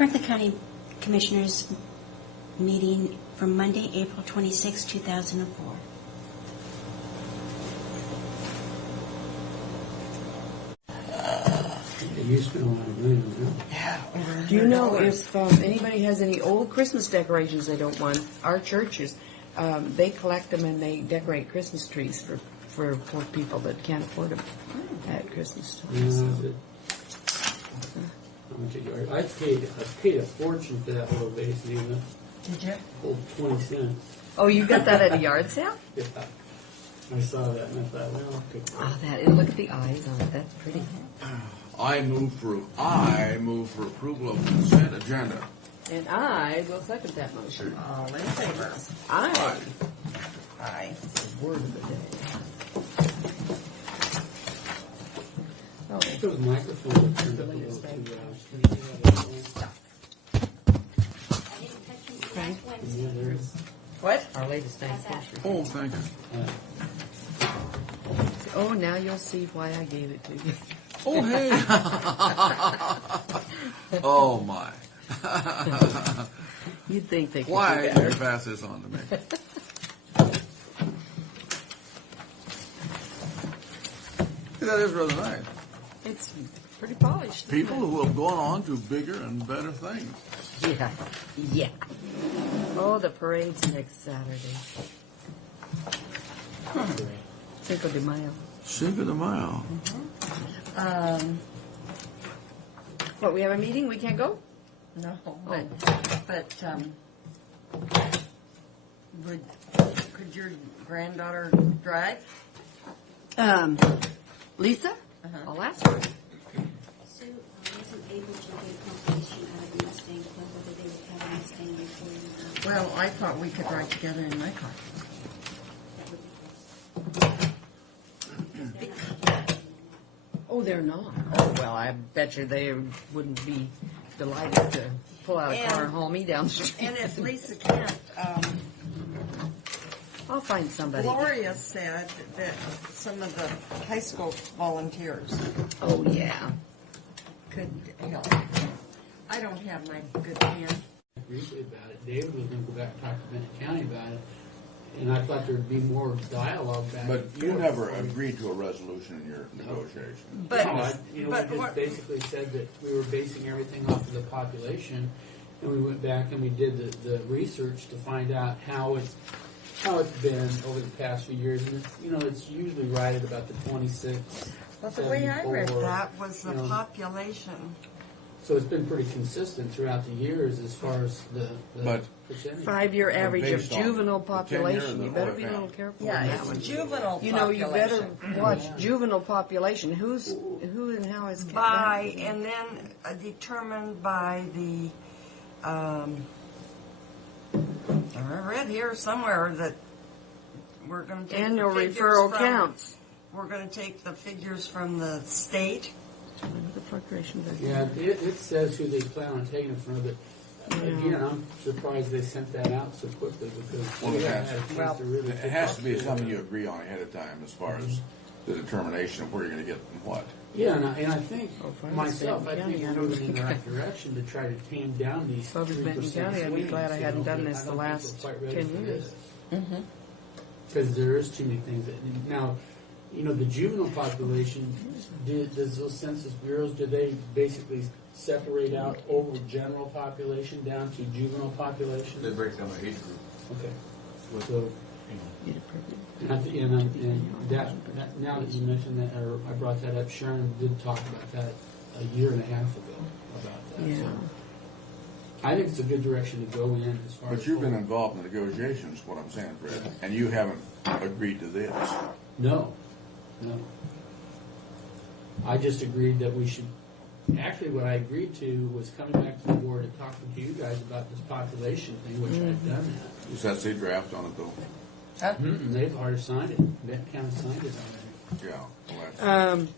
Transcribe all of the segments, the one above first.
Franklin County Commissioners meeting for Monday, April 26, 2004. You spent a lot of money on that. Yeah. Do you know if anybody has any old Christmas decorations they don't want? Our churches, they collect them and they decorate Christmas trees for poor people that can't afford them at Christmas time. Yeah, I paid a fortune for that little vase, Nina. Did you? Old 20 cents. Oh, you got that at a yard sale? Yeah. I saw that and I thought, well, I'll pick that. Oh, and look at the eyes on it. That's pretty. I move for approval of consent agenda. And I will second that motion. All in favor? Aye. Aye. Word of the day. Oh, Those microphones are turned up a little too loud. Frank? Yeah, there's. What? Our latest anniversary. Oh, thank you. Oh, now you'll see why I gave it to you. Oh, hey. Oh, my. You'd think they could Why do did better. you pass this on to me? That is rather nice. It's pretty polished. isn't People who have gone on to bigger and better things. it? Yeah. Yeah. Oh, the parade's next Saturday. Cinco de Mayo. Cinco de Mayo. What, we have a meeting? We can't go? No, but could your granddaughter drive? Lisa? Uh-huh. I'll ask her. Sue wasn't able to get confirmation out of the Mustang Club whether they would have a Mustang before you. Well, I thought we could ride together in my car. That would be close. Oh, they're not. Oh, well, I bet you they wouldn't be delighted to pull out a car and haul me down the street. And if Lisa can't, I'll find somebody. Gloria said that some of the high school volunteers Oh, yeah. could help. I don't have my good hand. Briefly about it. David was going to go back and talk to Benton County about it, and I thought there'd be more dialogue back. But and you forth never before we- agreed to a resolution in your negotiation. But, No, we but just what, basically said that we were basing everything off of the population, and we went back and we did the research to find out how it's been over the past few years, and it's usually right at about the 26. but the way I read 74, that was the you know. population. So it's been pretty consistent throughout the years as far as the But- percentage. 5-year average of based on juvenile the 10 years population. of You better the be a OFM. little careful Yeah, on that it's one. juvenile You know, you better population. watch juvenile population. Who and how is By, and then determined by the, I read here somewhere that we're going to take annual the figures referral from, counts. We're going to take the figures from the state. The procreation doesn't- Yeah, it says who they plan on taking it from, but again, I'm surprised they sent that out so quickly because Well, we it haven't has- had a chance to really. It has to be talk something it. you agree on ahead of time as far as the determination of where you're going to get what. Yeah, and I think Oh, if I was myself, I Benton think County, we're I don't moving in the think right direction to try to tame down these If I was 3% Benton County, I'd be glad I swings, hadn't done but this I the don't think last we're quite ready 10 for years. this. Because there is too many things that now, the juvenile population. Does those census bureaus do they basically separate out over general population down to juvenile population? They break down the age group. Okay. So, You'd approve it. and that now that you mentioned that, or I brought that up, Sharon did talk about that a year and a half ago about that. Yeah. So I think it's a good direction to go in as far as. But you've been involved in negotiations, what I'm saying, Fred, and you haven't agreed to this. No. I just agreed that we should. Actually, what I agreed to was coming back to the board and talking to you guys about this population thing, which I've done that. Does that say draft on it, though? They've already signed it. Benton County signed it already. Yeah. Well, that's,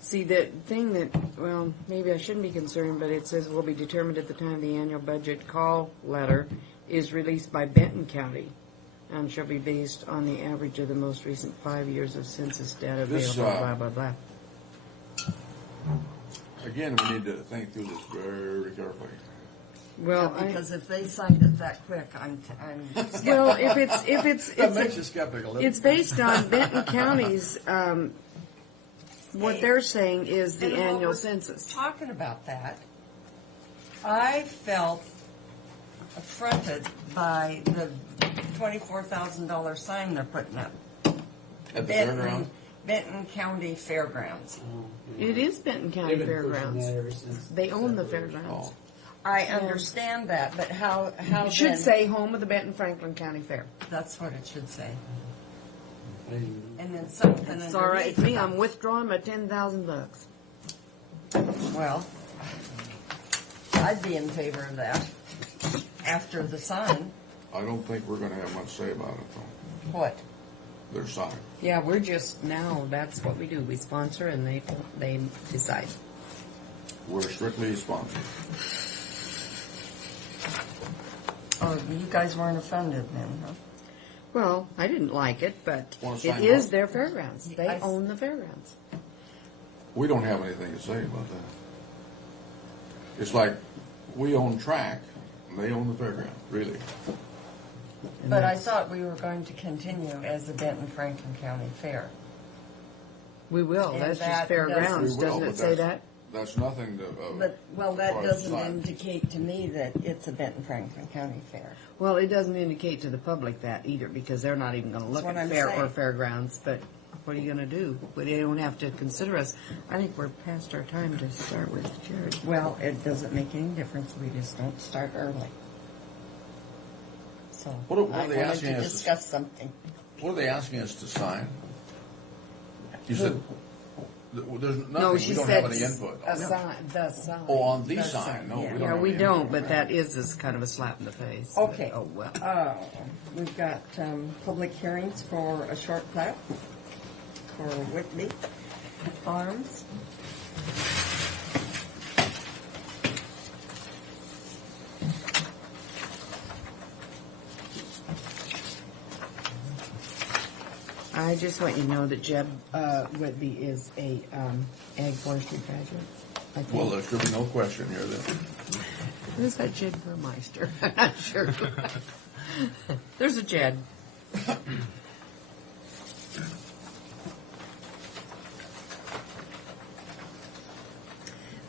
See, the thing that, well, maybe I shouldn't be concerned, but it says will be determined at the time the annual budget call letter is released by Benton County and shall be based on the average of the most recent 5 years of census data This, available, blah, blah, blah. again, we need to think through this very carefully. Well, Because if they signed it that quick, I'm well, if That makes you skeptical. it's based on Benton County's, what they're saying is the And while annual we're census. talking about that, I felt affronted by the $24,000 sign they're putting up. At the fairground? Benton County Fairgrounds. It is Benton County They've been pushing Fairgrounds. that ever since They own the separation. fairgrounds. Oh. I understand that, but how It should then- say home of the Benton Franklin County Fair. That's what it should say. I didn't even know. And then something It's all right with me. underneath I'm withdrawing my $10,000. it. Well, I'd be in favor of that after the sign. I don't think we're gonna have much say about it, though. What? Their sign. Yeah, we're just now. That's what we do. We sponsor, and they decide. We're strictly sponsored. Oh, you guys weren't offended then, huh? Well, I didn't like it, but Wanna it sign is what? their fairgrounds. They I s- own the fairgrounds. We don't have anything to say about that. It's like, we own track, and they own the fairground, really. But I thought we were going to continue as the Benton Franklin County Fair. We will. And That's that just fairgrounds. We will, Doesn't it but say that? That's nothing to. But, well, that as far as doesn't sign. indicate to me that it's a Benton Franklin County Fair. Well, it doesn't indicate to the public that either, because they're not even going to look That's what at I'm fair or saying. fairgrounds. But what are you going to do? Well, they don't have to consider us. I think we're past our time to start with, Jared. Well, it doesn't make any difference. We just don't start early. So What are I they wanted asking to us to- discuss something. What are they asking us to sign? You said, there's nothing, No, we she don't said have any input. a sign, the sign. Oh, on the The sign, sign, no, we yeah. don't Yeah, have we any don't, input. but that is this kind of a slap in the face. Okay. Oh, well. We've got public hearings for a short plat for Whitby Farms. I just want you to know that Jeb Whitby is a ag forestry graduate. I think. Well, there should be no question here that, Who's that Jed Burmeister? I'm not sure. There's a Jed.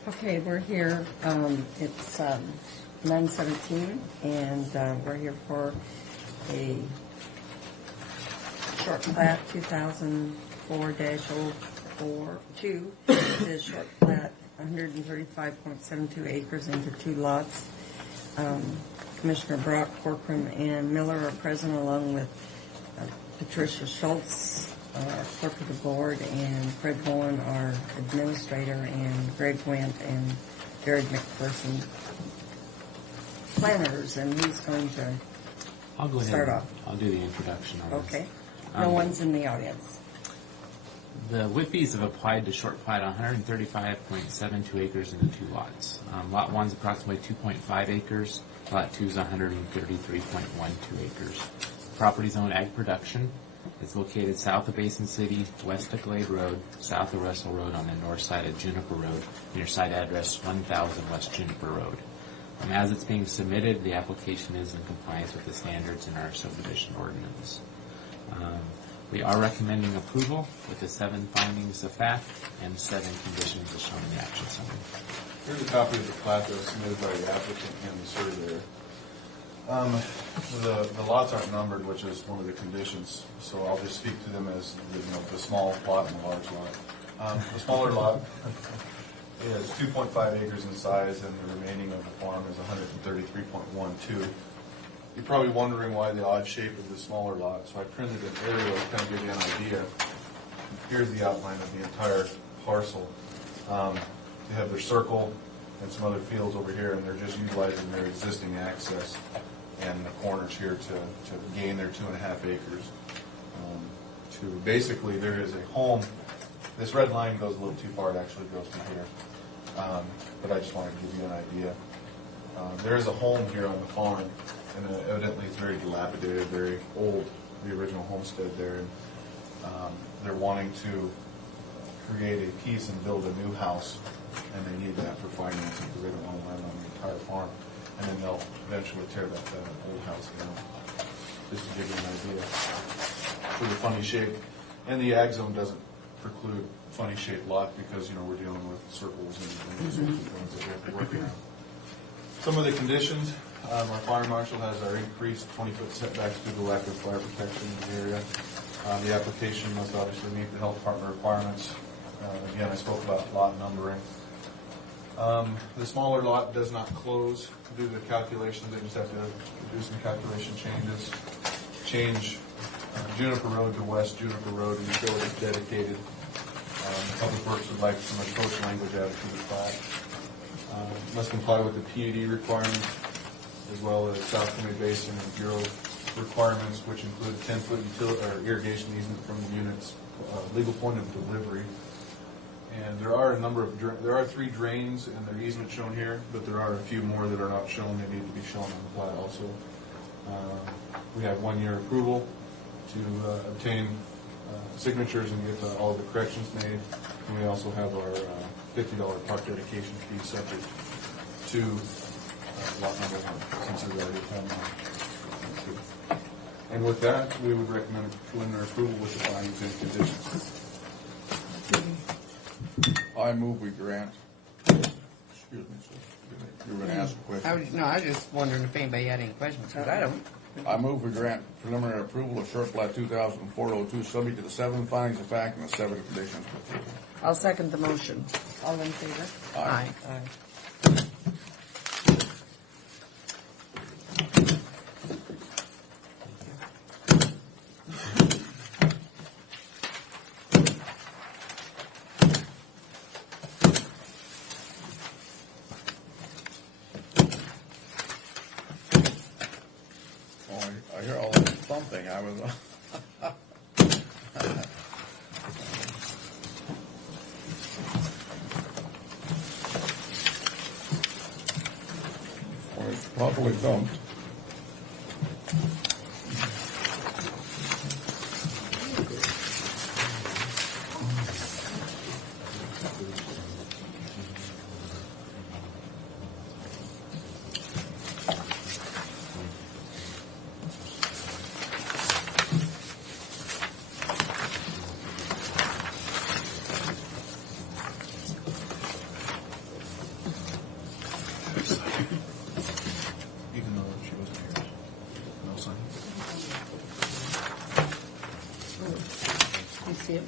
Okay, we're here, it's 9:17, and we're here for a short plat 2004-042. It is short plat, 135.72 acres into 2 lots. Commissioner Brock, Corcoran, and Miller are present, along with Patricia Schultz, our clerk of the board, and Fred Bowen, our administrator, and Greg Wendt and Jared McPherson, planners, and who's going to, I'll go ahead. Start and off. I'll do the introduction on this. okay? No Um, one's in the audience. The Whitbys have applied to short plat 135.72 acres into 2 lots. Lot 1 is approximately 2.5 acres. Lot 2 is 133.12 acres. Property zone ag production. It's located south of Basin City, west of Glade Road, south of Russell Road on the north side of Juniper Road, near site address 1000 West Juniper Road. As it's being submitted, the application is in compliance with the standards in our subdivision ordinance. We are recommending approval with the 7 findings of fact and 7 conditions as shown in the action summary. Here's a copy of the plat that was submitted by the applicant and the surveyor. The lots aren't numbered, which is one of the conditions, so I'll just speak to them as the small lot and the large lot. The smaller lot is 2.5 acres in size, and the remaining of the farm is 133.12. You're probably wondering why the odd shape of the smaller lot, so I printed an aerial to kind of give you an idea. Here's the outline of the entire parcel. They have their circle and some other fields over here, and they're just utilizing their existing access and the corners here to gain their 2.5 acres. Basically, there is a home. This red line goes a little too far. It actually goes to here. But I just wanted to give you an idea. There is a home here on the farm, and evidently it's very dilapidated, very old, the original homestead there. And they're wanting to create a piece and build a new house, and they need that for financing because they don't want to land on the entire farm. and then they'll eventually tear that old house down. Just to give you an idea for the funny shape. And the ag zone doesn't preclude funny shaped lot because, we're dealing with circles and those sorts of things that we have to work around. Some of the conditions, our fire marshal has our increased 20-foot setbacks due to lack of fire protection in the area. The application must obviously meet the health department requirements. Again, I spoke about lot numbering. The smaller lot does not close due to the calculations. They just have to do some calculation changes. Change Juniper Road to West Juniper Road, and utilities dedicated. Public Works would like some approach language added to the plat. Must comply with the PUD requirements, as well as South County Basin and Bureau requirements, which include 10-foot irrigation easement from the unit's legal point of delivery. And there are a number of there are 3 drains and their easement shown here, but there are a few more that are not shown. They need to be shown on the plat also. We have 1-year approval to obtain signatures and get all the corrections made. And we also have our $50 park dedication fee subject to lot number 1, since it's already home. And with that, we would recommend preliminary approval with the findings and conditions. I move we grant. Excuse me, sir. You were going to ask a question. I was just wondering if anybody had any questions, because I don't. I move we grant preliminary approval of short plat 2004-02, subject to the 7 findings of fact and the 7 conditions of approval. I'll second the motion. All in favor? Aye. I hear all this thumping. I was. Well, it's properly thumped. Even though she wasn't here. No sign. You see it?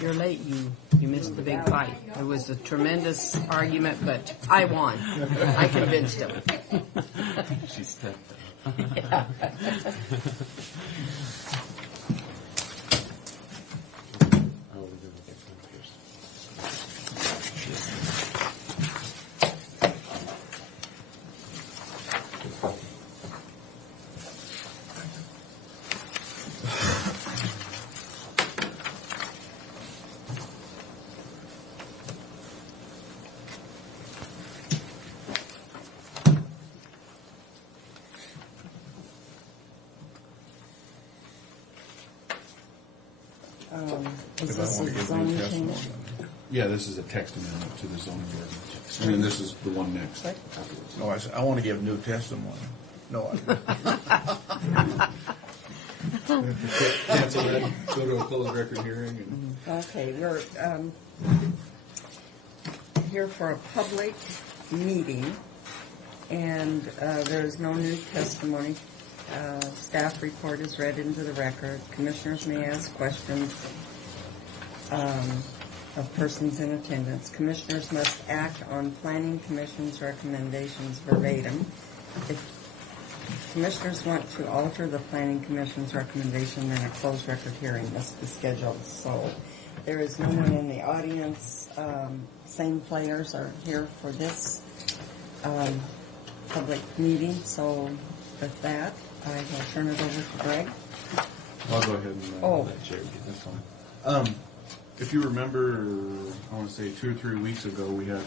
You're late. You missed the big fight. It was a tremendous argument, but I won. I convinced him. She stepped up. Yeah. Oh, we're gonna get some first. Is If I this want a to give zone new change? testimony. Yeah, this is a text amendment to the zoning ordinance. And then this is the one next. No, I said, I want to give new testimony. No, Cancel that, go to a closed record hearing and. Okay, we're here for a public meeting, and there is no new testimony. Staff report is read into the record. Commissioners may ask questions of persons in attendance. Commissioners must act on Planning Commission's recommendations verbatim. If commissioners want to alter the Planning Commission's recommendation, then a closed record hearing must be scheduled. So there is no one in the audience. Same players are here for this public meeting. So with that, I will turn it over to Greg. I'll go ahead and Oh. let Jerry get this one. If you remember, I want to say 2 or 3 weeks ago, we had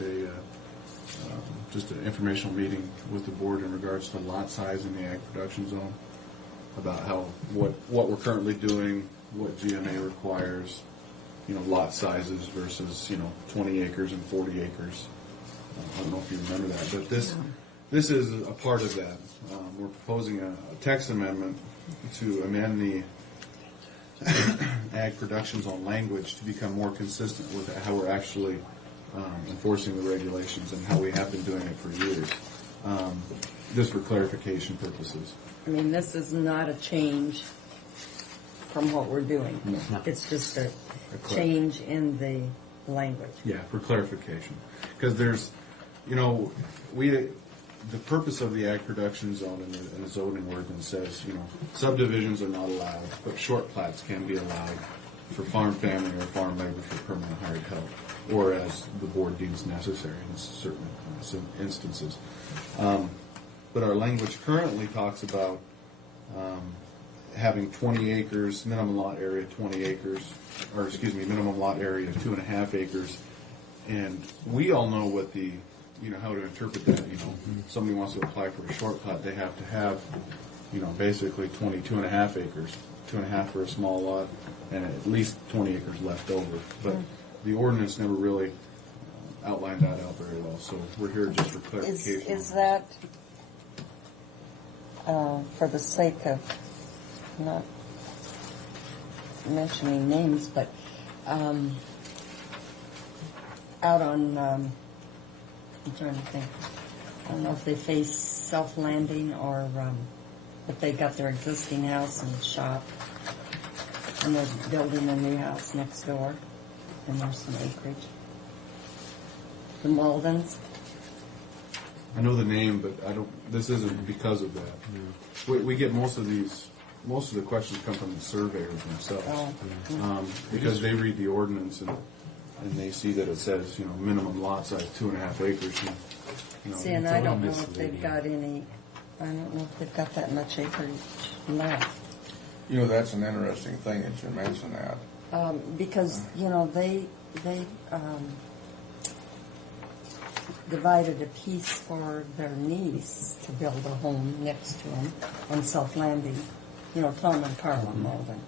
just an informational meeting with the board in regards to lot size in the ag production zone, about what we're currently doing, what GMA requires, lot sizes versus 20 acres and 40 acres. I don't know if you remember that, but this is a part of that. We're proposing a text amendment to amend the ag production zone language to become more consistent with how we're actually enforcing the regulations and how we have been doing it for years. Just for clarification purposes. I mean, this is not a change from what we're doing. No. It's just a change in the language. Yeah, for clarification. Because there's, the purpose of the ag production zone in the zoning ordinance says, subdivisions are not allowed, but short plats can be allowed for farm family or farm labor for permanent hired help, or as the board deems necessary in certain instances. But our language currently talks about having 20 acres, minimum lot area 20 acres, or minimum lot area 2.5 acres. And we all know what how to interpret that. Somebody wants to apply for a short plat, they have to have, basically 22.5 acres, 2.5 for a small lot, and at least 20 acres left over. But the ordinance never really outlined that out very well, so we're here just for clarification. Is that, for the sake of not mentioning names, but out on, I'm trying to think, I don't know if they face self-landing or if they got their existing house and shop and they're building a new house next door and there's some acreage. The Maldens. I know the name, but this isn't because of that. We get most of the questions come from the surveyors themselves. Because they read the ordinance and they see that it says, minimum lot size 2.5 acres. See, and I don't know if they've got that much acreage left. That's an interesting thing that you mentioned that. Because, they divided a piece for their niece to build a home next to them on South Landing. Tom and Carla Malden.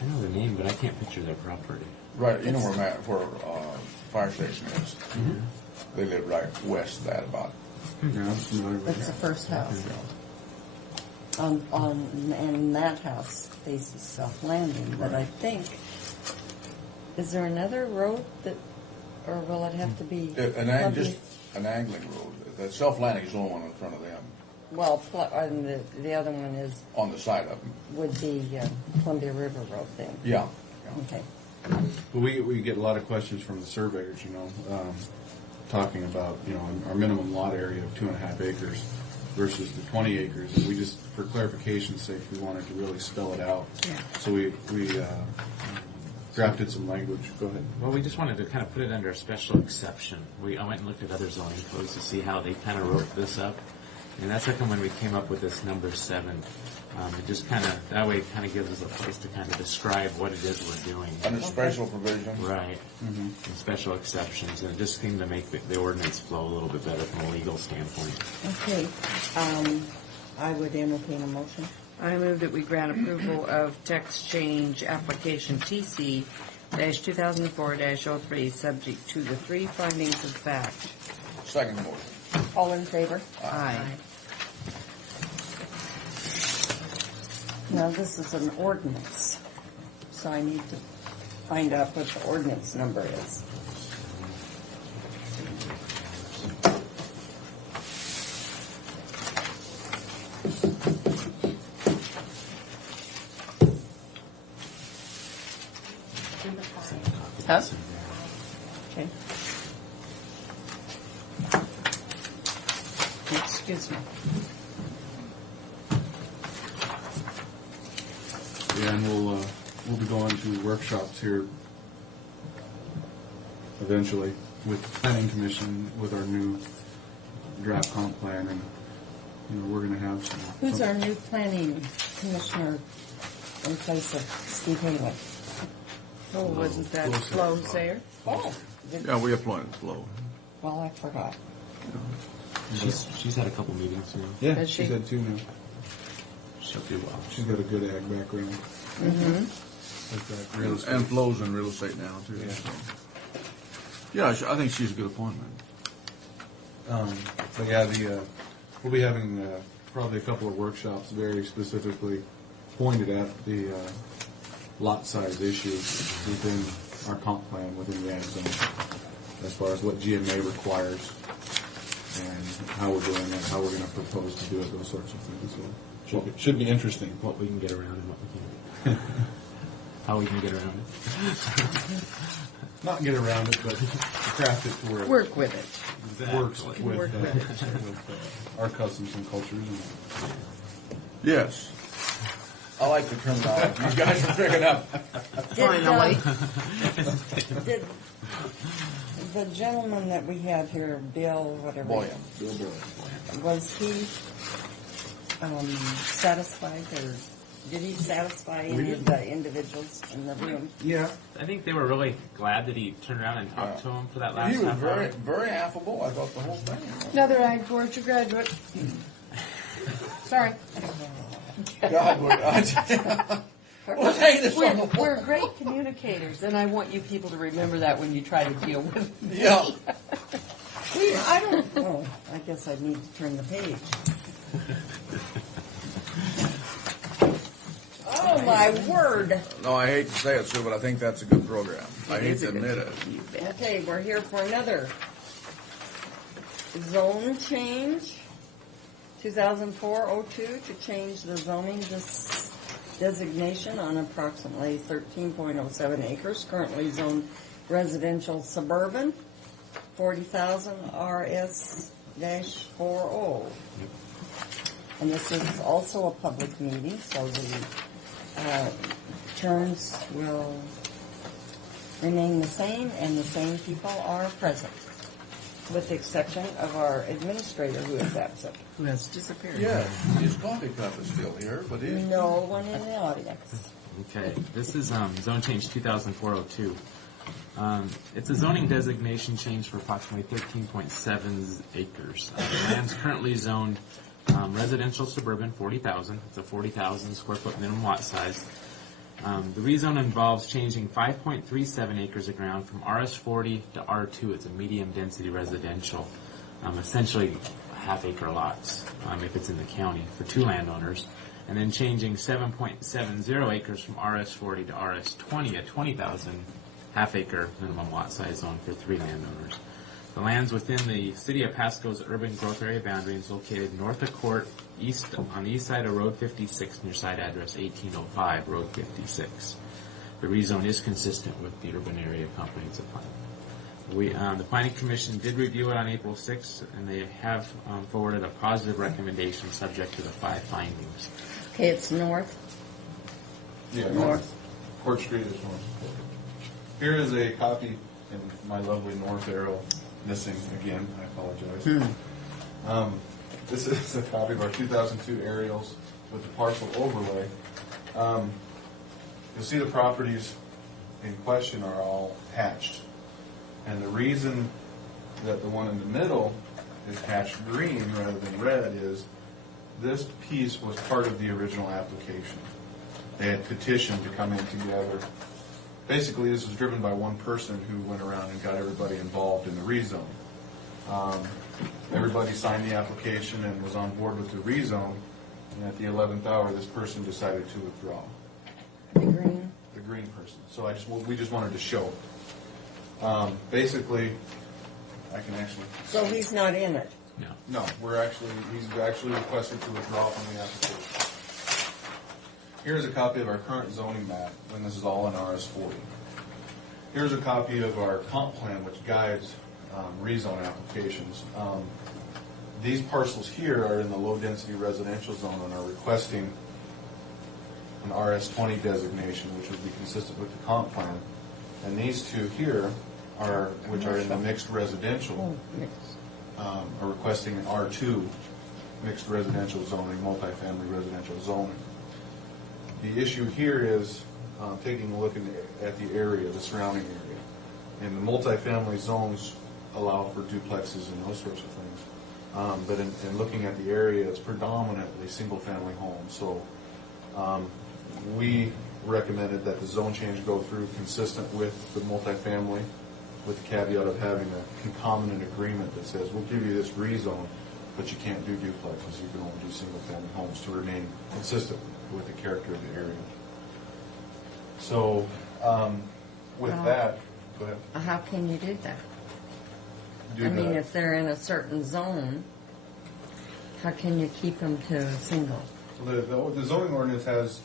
I know the name, but I can't picture their property. Right, where fire station is. They live right west of that about. That's the first house. And that house faces South Landing, but I think, is there another road or will it have to be? An angling road. The self-landing is the only one in front of them. Well, and the other one is On the side of them. would be Columbia River Road then. Yeah. Okay. But we get a lot of questions from the surveyors, talking about, our minimum lot area of 2.5 acres versus the 20 acres. And we just, for clarification's sake, we wanted to really spell it out. Yeah. So we drafted some language. Go ahead. Well, we just wanted to kind of put it under a special exception. I went and looked at other zoning codes to see how they kind of wrote this up. And that's how come when we came up with this number 7, it just kind of, that way it kind of gives us a place to kind of describe what it is we're doing. Under special provision. Right. And special exceptions. And it just seemed to make the ordinance flow a little bit better from a legal standpoint. Okay. I would entertain a motion. I move that we grant approval of text change application TC-2004-03, subject to the 3 findings of fact. Second motion. All in favor? Aye. Now, this is an ordinance, so I need to find out what the ordinance number is. Number 5. Huh? Okay. Excuse me. Yeah, and we'll be going to workshops here eventually with the Planning Commission with our new draft comp plan, and we're going to have some. Who's our new planning commissioner in place of Steve Haley? Oh, wasn't that Flo's there? Oh, Yeah, we appointed Flo. well, I forgot. She's had a couple meetings, you know. Yeah, Has she's she? had two now. She'll do well. She's got a good ag background. Real estate. And Flo's in real estate now, too. Yeah. so. Yeah, I think she's a good appointment. But yeah, we'll be having probably a couple of workshops very specifically pointed at the lot size issues within our comp plan within the ag zone, as far as what GMA requires and how we're doing it, how we're going to propose to do it, those sorts of things. So should be interesting. What we can get around and what we can't. How we can get around it. Not get around it, but craft it to where Work with it. it works Exactly. with, Work with with our customs and cultures. And Yes. I like the terminology. You guys are picking up. Finally. Did the gentleman that we have here, Bill, whatever, Boy, Bill Boyd. was he satisfied, or did he satisfy any of the individuals in the room? yeah, I think they were really glad that he turned around and talked to him for that last He was half hour. very, very affable. I thought the whole thing. Another Ag Forestry graduate. Sorry. God, we'll take this one. We're great communicators, and I want you people to remember that when you try to deal with me. Yeah. I don't know. I guess I need to turn the page. Oh, my word. No, I hate to say it, Sue, but I think that's a good program. I It hate is to a good admit it. Okay, we're here for another zone change, 2004-02, to change the zoning designation on approximately 13.07 acres, currently zoned residential suburban, 40,000 RS-40. And this is also a public meeting, so the terms will remain the same, and the same people are present, with the exception of our administrator, who is absent. Who has disappeared. Yes, his coffee cup is still here, but his. No one in the audience. Okay, this is zone change 2004-02. It's a zoning designation change for approximately 13.7 acres. The land's currently zoned residential suburban 40,000. It's a 40,000 square foot minimum lot size. The rezone involves changing 5.37 acres of ground from RS40 to R2. It's a medium density residential, essentially half-acre lots if it's in the county for two landowners, and then changing 7.70 acres from RS40 to RS20, a 20,000 half-acre minimum lot size zone for three landowners. The land's within the City of Pasco's urban growth area boundary and is located north of Court, on the east side of Road 56, near site address 1805, Road 56. The rezone is consistent with the urban area comprehensive plan. The Planning Commission did review it on April 6th, and they have forwarded a positive recommendation subject to the 5 findings. Okay, it's north. yeah, North. Court Street is north. Here is a copy in my lovely north arrow, missing again, I apologize. This is a copy of our 2002 aerials with the parcel overlay. You'll see the properties in question are all hatched. And the reason that the one in the middle is hatched green rather than red is this piece was part of the original application. They had petitioned to come in together. Basically, this was driven by one person who went around and got everybody involved in the rezone. Everybody signed the application and was on board with the rezone, and at the 11th hour, this person decided to withdraw. The green. The green person. So we just wanted to show it. Basically, I can actually. So he's not in it. No. No, he's actually requested to withdraw from the application. Here's a copy of our current zoning map, when this is all in RS40. Here's a copy of our comp plan, which guides rezone applications. These parcels here are in the low-density residential zone and are requesting an RS20 designation, which would be consistent with the comp plan. And these two here, which are in the mixed residential, are requesting an R2 mixed residential zoning, multifamily residential zoning. The issue here is taking a look at the area, the surrounding area. And the multifamily zones allow for duplexes and those sorts of things. But in looking at the area, it's predominantly single-family homes. So we recommended that the zone change go through consistent with the multifamily, with the caveat of having a concomitant agreement that says, we'll give you this rezone, but you can't do duplexes. You can only do single-family homes to remain consistent with the character of the area. So with Well, that, go ahead. How can you do that? Do I mean, that. if they're in a certain zone, how can you keep them to a single? The zoning ordinance has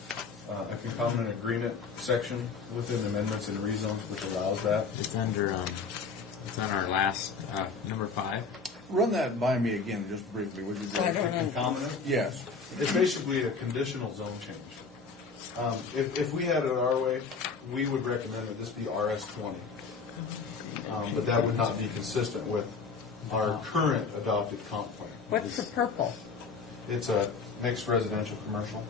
a concomitant agreement section within amendments and rezones which allows that. It's under, it's on our last, number 5. Run that by me again, just briefly, would you? I Greg? don't know. Concomitant? Yes. It's basically a conditional zone change. If we had it our way, we would recommend that this be RS20. But that would not be consistent with our current adopted comp plan. What's the purple? It's a mixed residential commercial.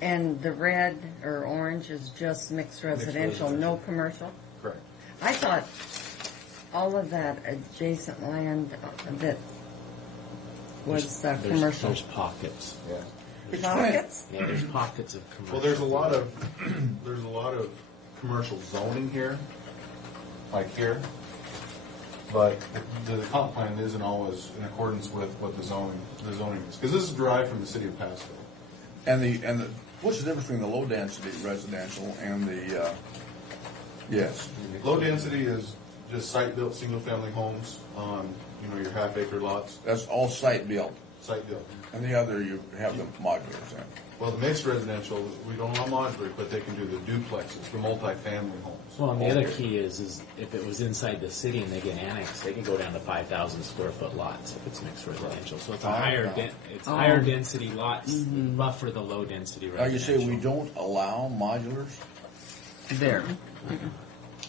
And the red or orange is just mixed residential, no residential. commercial? Correct. I thought all of that adjacent land that was commercial. There's pockets. Yeah. Pockets? Yeah, there's pockets of commercial. Well, there's a lot of commercial zoning here, like here, but the comp plan isn't always in accordance with what the zoning is, because this is derived from the city of Pasco. And what's the difference between the low density residential and the, yes? Low density is just site-built single-family homes on, your half-acre lots, That's all site built. site-built. And the other, you have the modulars in. Well, the mixed residential, we don't allow modular, but they can do the duplexes, the multifamily homes. Well, and the other key is if it was inside the city and they get annexed, they can go down to 5,000 square foot lots if it's mixed residential. So it's a higher, higher density lots, buffer the low density Now, you residential. say we don't allow modulars? There.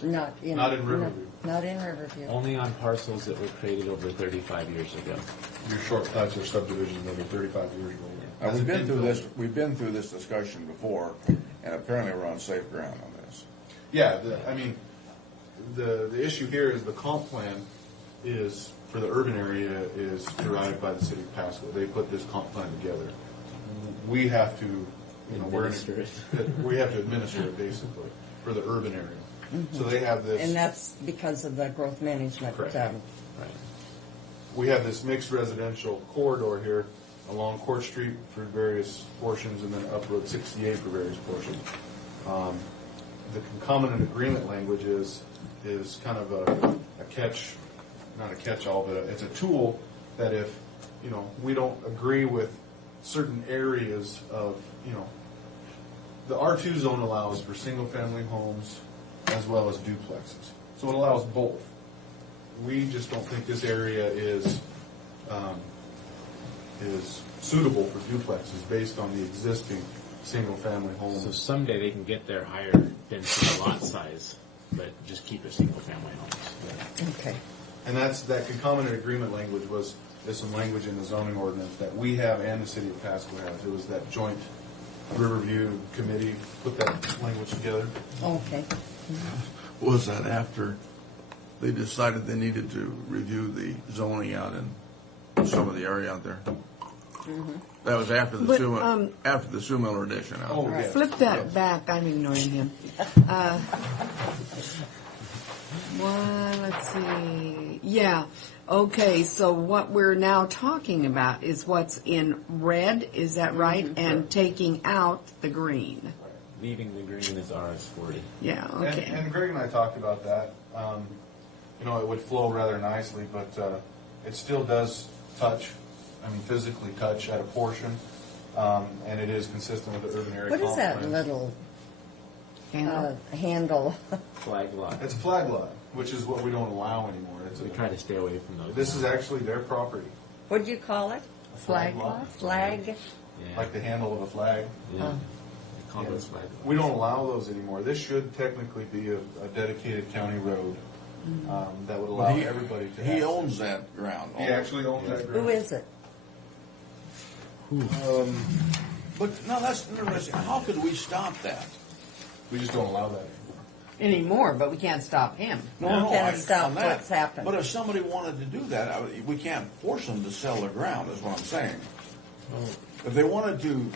Not in Riverview. Not in Riverview. Only on parcels that were created over 35 years ago. Your short plats or subdivisions that are 35 years old. Now, we've been through this discussion before, and apparently we're on safe ground on this. Yeah, the issue here is the comp plan is, for the urban area, is derived by the city of Pasco. They put this comp plan together. We have to, Administer it. we have to administer it basically for the urban area. So they have this. And that's because of the growth management. Correct. Right. We have this mixed residential corridor here along Court Street for various portions and then up Road 68 for various portions. The concomitant agreement language is kind of a catch, not a catch-all, but it's a tool that if, we don't agree with certain areas of, the R2 zone allows for single-family homes as well as duplexes. So it allows both. We just don't think this area is suitable for duplexes based on the existing single-family homes. So someday they can get their higher density lot size, but just keep it single family homes. Okay. And that concomitant agreement language is some language in the zoning ordinance that we have and the city of Pasco has. It was that joint Riverview committee put that language together. Okay. Was that after they decided they needed to review the zoning out in some of the area out there? That was after the Sue Miller edition. Out there. yes. Flip that back. I'm ignoring him. Let's see. Yeah. Okay. So what we're now talking about is what's in red. Is that right? And taking out the green. Leaving the green as RS40. Yeah. Okay. And Greg and I talked about that. It would flow rather nicely, but it still does physically touch at a portion, and it is consistent with the urban area. What is comp that plans. little Handle. handle? Flag lot. It's a flag lot, which is what we don't allow anymore. We try to stay away from those. This is actually their property, What do you call it? a flag lot, Flag? Yeah. like the handle of a flag. Yeah. They call those flag lots. We don't allow those anymore. This should technically be a dedicated county road that would allow everybody to. He access. owns that ground. He actually owns that ground. Who is it? But no, that's interesting. How could we stop that? We just don't allow that Anymore, but we can't stop him. We can't I- stop on that. what's happened. But if somebody wanted to do that, we can't force them to sell their ground, is what I'm saying. If they wanted to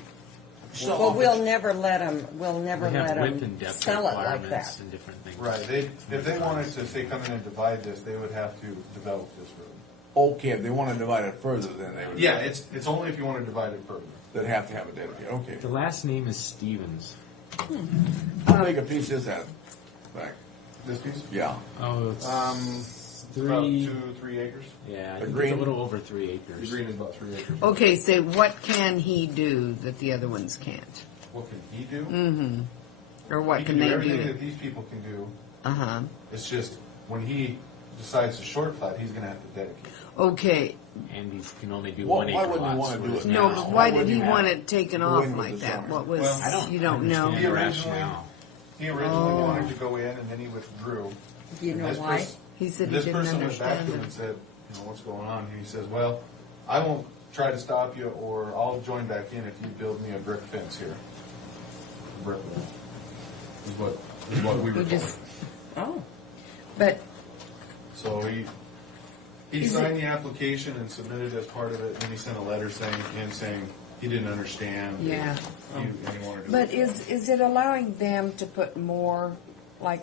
sell. Well, off we'll it- never let them, we'll never We have let width them and depth sell it like requirements that. and different things. Right, if they wanted to, say, come in and divide this, they would have to develop this road. Okay, if they want to divide it further, then they would. Yeah, it's only if you want to divide it further. They'd have to have it dedicated, okay. The last name is Stevens. How big a piece is that? Back, This piece? yeah. Oh, it's About 3. 2-3 acres. Yeah, I The think green? it's a little over 3 The acres. green is about 3 acres. Okay, say what can he do that the other ones can't? What can he do? Mm-hmm. Or what He can do they everything do? that these people can do. Uh-huh. It's just, when he decides to short plat, he's gonna have to dedicate. Okay, And he can only do Why 1 acre wouldn't you lots. wanna do whereas it no, now- but Why why did wouldn't he you want have it taken go off in with like the that? zoning? What was, Well, I don't you don't know? understand He the originally- rationale. He originally wanted to go in and then he withdrew. Do you know This why? pers- He said he This didn't person went back understand to him it. and said, you know, what's going on? And he says, well, I won't try to stop you, or I'll join back in if you build me a brick fence here. A brick wall. Is what we were We just, told. Oh, but So he Is signed the application and submitted as part of it, and then he sent a letter saying he didn't understand. Yeah. And he wanted to. but is it allowing them to put more, like,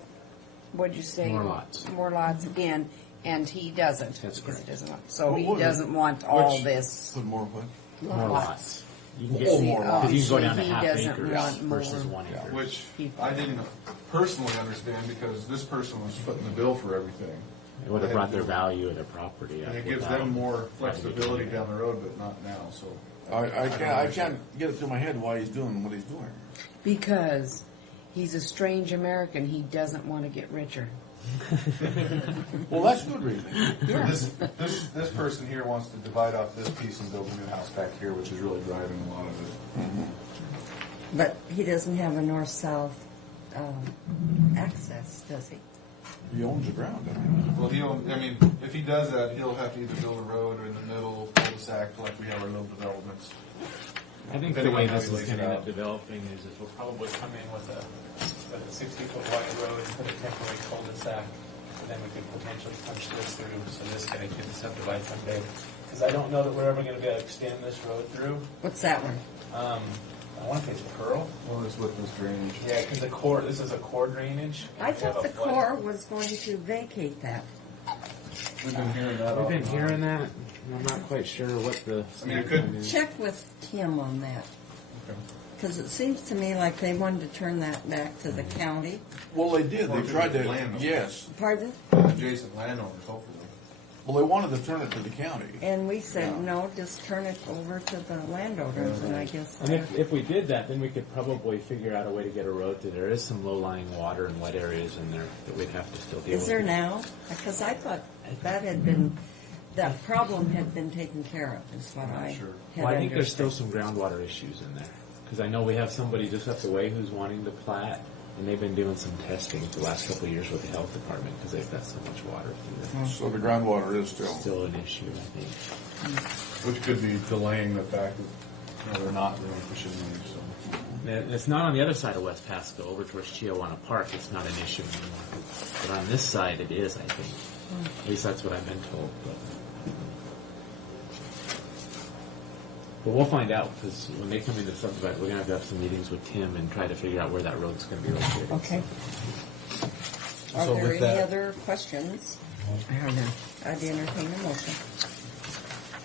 what'd you say? More lots. More lots in, and he doesn't. That's because he correct. doesn't want- So What he was it? doesn't want all Which- this. Put more what? More lots. You can Oh, get more lots. because you can go down to He half doesn't acres want more. versus 1 acre. Which He- I didn't personally understand, because this person was footing the bill for everything. It would have brought their value of their property up. And it gives without them more having to flexibility do down the road, but not now, so. I can't get it through my head why he's doing what he's doing. Because he's a strange American, he doesn't want to get richer. Well, that's good reason. This person here wants to divide off this piece and build a new house back here, which is really driving a lot of it. but he doesn't have a north-south access, does he? He owns the ground, doesn't Well, if he does that, he'll have to either build a road or in the middle, cul-de-sac, like we have our little developments. I think the Depending way on how this he is lays going it to end out. up developing is we'll Probably come in with a 60-foot wide road and put a temporary cul-de-sac, and then we could potentially punch this through, so this guy can subdivide someday. Because I don't know that we're ever going to be able to extend this road through. What's that one? I want to say it's Pearl. Well, it's with this drainage. Yeah, because the core, this is a core drainage. I We have thought a the flood. Corps was going to vacate that. We've been hearing that. We've off been and on. hearing that. and I'm not quite sure what the. I mean, it could- standpoint is. Check with Tim on that. Okay. Because it seems to me like they wanted to turn that back to the county. he? Well, they did. Or They to tried the to, landowner. yes. Pardon? Adjacent landowners, hopefully. Well, they wanted to turn it to the county. And we said, no, just turn it over to the landowners, and I guess. And if we did that, then we could probably figure out a way to get a road through. There is some low-lying water and wet areas in there that we'd have to still deal with. Is there now? Because I thought that had been, that problem had been taken care of, is what I Sure. had Well, I think there's still understood. some groundwater issues in there. Because I know we have somebody just up the way who's wanting to plat, and they've been doing some testing the last couple of years with the health department because they've got so much water through there. So the groundwater is Still an issue, I think. Which could be delaying the fact that they're not doing fishing leaves, so. And it's not on the other side of West Pasco, over towards Chiawana Park. It's not an issue anymore. But on this side, it is, I think. At least that's what I've been told. But we'll find out, because when they come in to subdivide, we're going to have some meetings with Tim and try to figure out where that road's going to be located. Okay. Are So there with any that- other questions? I don't know. I'd entertain a motion.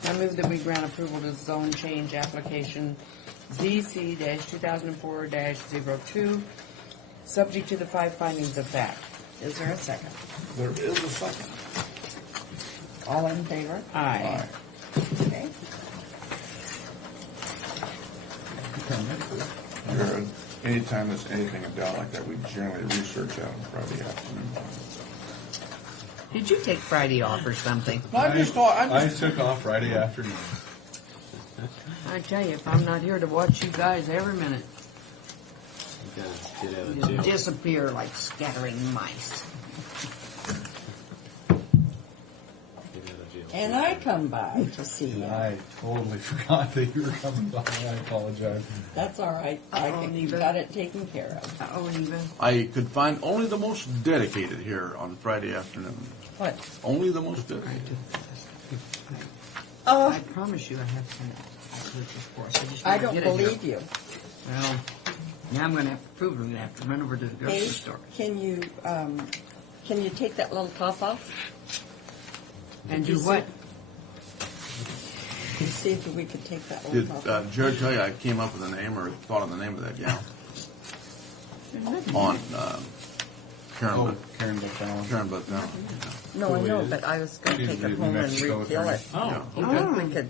I move that we grant approval to zone change application ZC-2004-02, subject to the 5 findings of fact. Is there a second? There is a second. All in favor? Aye. Okay. Jared, anytime there's anything in doubt like that, we generally research out on Friday afternoon. Did you take Friday off or something? No, I just thought, I took off Friday afternoon. I tell you, if I'm not here to watch you guys every minute, You gotta get out you of just jail. disappear like scattering mice. Get out of jail And I come by to see you. I totally forgot that you were coming by. I apologize. That's all right. I think you got it taken care of. Oh, Eva. I could find only the most dedicated here on Friday afternoon. What? Only the most dedicated. Oh, I promise you I have some purchase for us. just I gotta don't get it here. believe you. Well, now I'm going to have to prove it. I'm going to have to run over to the grocery Hey, store. can you take that little top off? And Did do you what? See if we could take that little Did top off. Jared tell you I came up with a name or thought of the name of that gal? On Karen Oh, Butt- Karen Buchanan. Karen Buchanan. No, I know, but I was going to She's take it the home and Mexico refill attorney. it. Oh, You think we could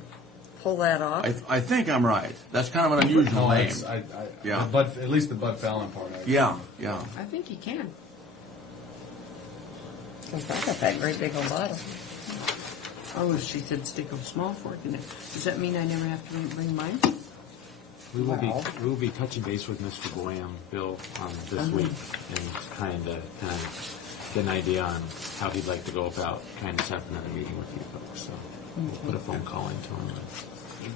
pull that off? I think I'm right. That's kind of an unusual No, name. it's, Yeah. the Bud, at least the Bud Fallon part. Yeah, yeah. I think you can. Because I got that great big old bottle. Oh, she said stick a small fork in it. Does that mean I never have to bring mine? We will Wow. be touching base with Mr. Boyam, Bill, this week and trying to kind of get an idea on how he'd like to go about trying to set up another meeting with you folks. So we'll put a phone call into him and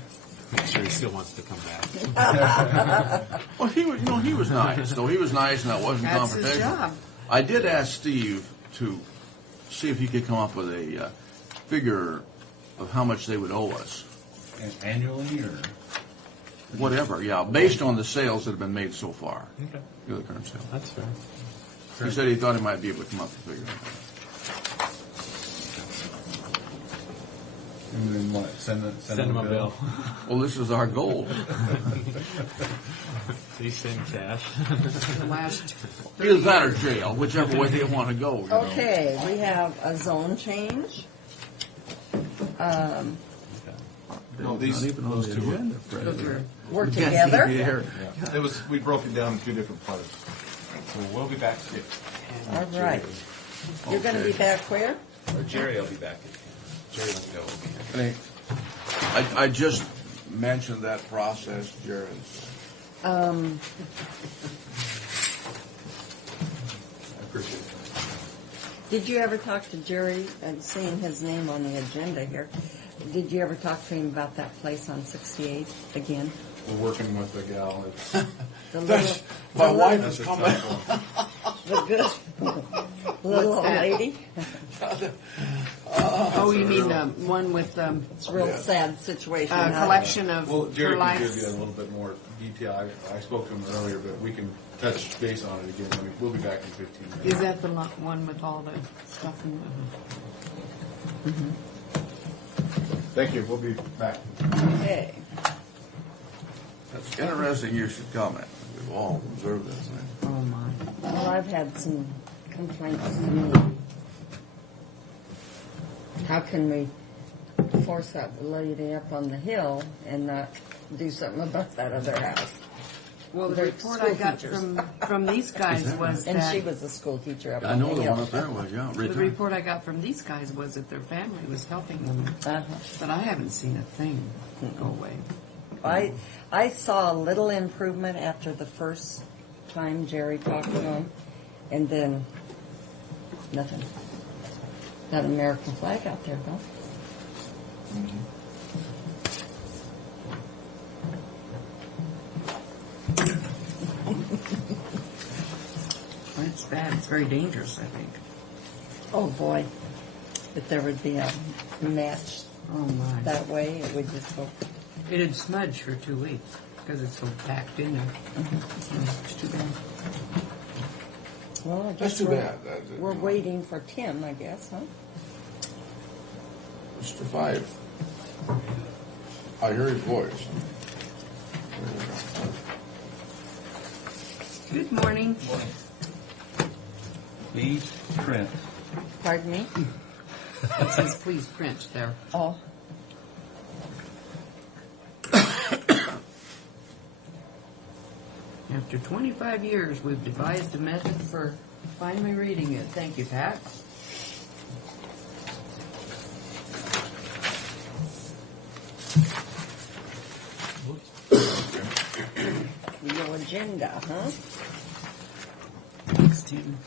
make sure he still wants to come back. Well, he was nice. So he was nice, and that wasn't That's his confrontational. job. I did ask Steve to see if he could come up with a figure of how much they would owe us. Annually or? Whatever, yeah, based on the sales that have been made so far. Okay. The current sales. That's fair. He said he thought he might be able to come up with a figure. And then what? Send Send him a bill. Well, this is our goal. Please send cash. The last Either that or jail, whichever way they want to go. You know. Okay, we have a zone change. No, these, those two were. those are We're together. Yeah. It was, we broke it down in two different parts. So we'll be back. All right. You're going to be back where? Or Jerry will be back. Jerry will go. Hey, I just mentioned that process, Jared. I appreciate it. Did you ever talk to Jerry, and seeing his name on the agenda here, did you ever talk to him about that place on 68 again? We're working with the gal. It's, The That's, little, my wife that's is a coming. tough one. the good little old that? lady. Oh, you mean the one with It's a real sad situation. collection of Well, Jerry for can life? give you a little bit more detail. I spoke to him earlier, but we can touch base on it again. We'll be back in 15 minutes. Is that the one with all the stuff in it? Thank you. We'll be back. Okay. That's interesting you should comment. We've all observed this. Oh, my. Well, I've had some complaints to me. How can we force that lady up on the hill and not do something about that other house? Well, the They're report school I got teachers. from these guys was And she that was a school teacher up I on know the the one hill. up there was, yeah. the Retired. report I got from these guys was that their family was helping them, Uh-huh. but I haven't seen a thing go away. I saw a little improvement after the first time Jerry talked to him, and then nothing. That American flag out there, though. That's bad. It's very dangerous, I think. Oh, boy. If there would be a match Oh, my. that way, it would just go. It'd smudge for 2 weeks because it's so packed in there. It's too bad. Well, I That's guess too we're, bad. we're waiting for Tim, I guess, huh? Mr. Five. I hear his voice. Good morning. Please print. Pardon me? It says please print there. Oh. After 25 years, we've devised a method for finally reading it. Thank you, Pat. Your agenda, huh? Thanks, Tim.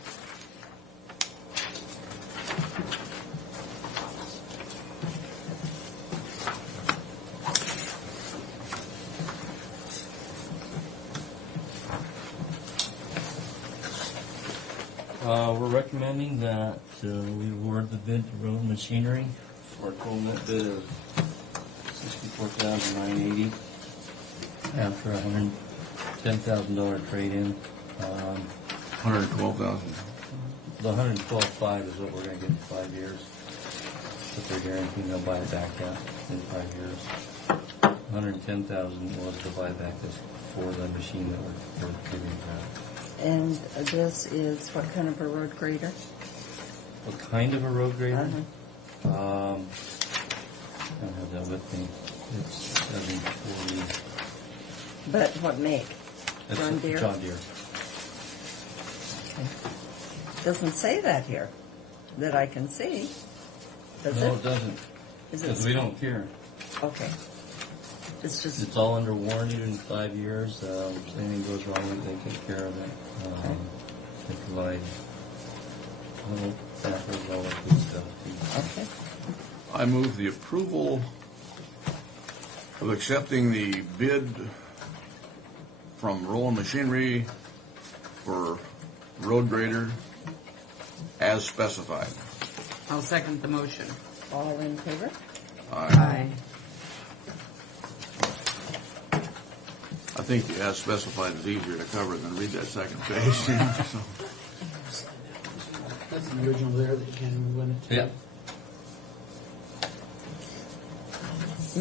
We're recommending that we award the bid to Road Machinery for a total net bid of $64,980 after a $110,000 trade-in. $112,000. The $112,500 is what we're going to get in 5 years. But they're guaranteeing they'll buy it back out in 5 years. $110,000 was the buyback for the machine that we're giving back. And this is what kind of a road grader? What kind of a road grader? Uh-huh. I don't have that with me. It's 740. But what make? It's John Deere? John Deere. Okay. Doesn't say that here, that I can see. Does No, it? it doesn't. Is Because we don't care. Okay. It's just, It's all under warranty in 5 years. If anything goes wrong, they take care of it. They provide little samples, all that good stuff. okay. I move the approval of accepting the bid from Roland Machinery for road grader as specified. I'll second the motion. All in favor? Aye. I think the as specified is easier to cover than read that second page. So, That's the original there that you can't even win it. Yeah.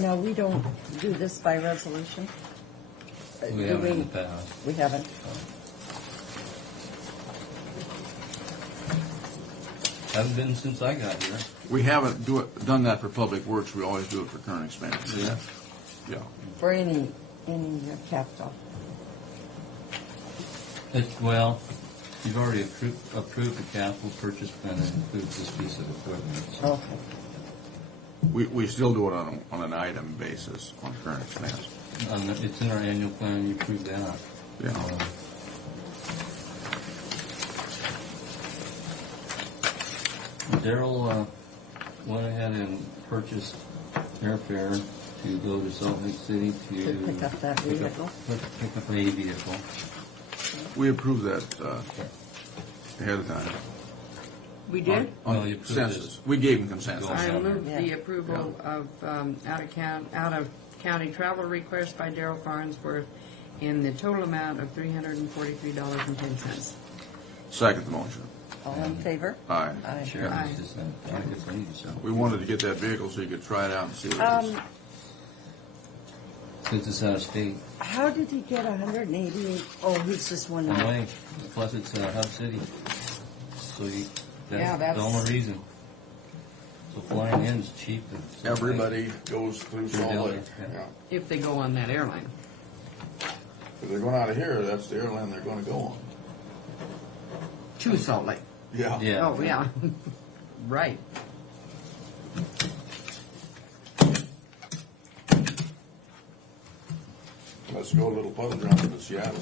No, we don't do this by resolution. We Do have it in the past. We haven't. Haven't been since I got here. we haven't done that for public works. We always do it for current expenses. Yeah. Yeah. For any capital. Well, you've already approved the capital purchase plan that includes this piece of equipment. So. Okay. We still do it on an item basis on current expense. It's in our annual plan. You approved that. Yeah. Daryl went ahead and purchased airfare to go to Salt Lake City To pick up that vehicle? Pick up a vehicle. We approved that ahead of time. We did? On No, you approved consensus. this. We gave them consensus. Go I ahead. move the Yeah. approval of out-of-county travel request by Daryl Farnsworth in the total amount of $343.10. Second the motion. All in favor? Aye. Aye. Sure. Aye. It's just, I guess I need to sell. We wanted to get that vehicle so you could try it out and see what it is. Since it's out of state. How did he get 188? Oh, he's just one. One way. Plus it's Hub City. So Yeah, that's the that's- only reason. So flying in is cheap. Everybody goes through Salt Lake. Yeah. Yeah. If they go on that airline. If they're going out of here, that's the airline they're going to go on. To Salt Lake. Yeah. Yeah. Oh, yeah. Right. Let's go a little puddle jumping to Seattle.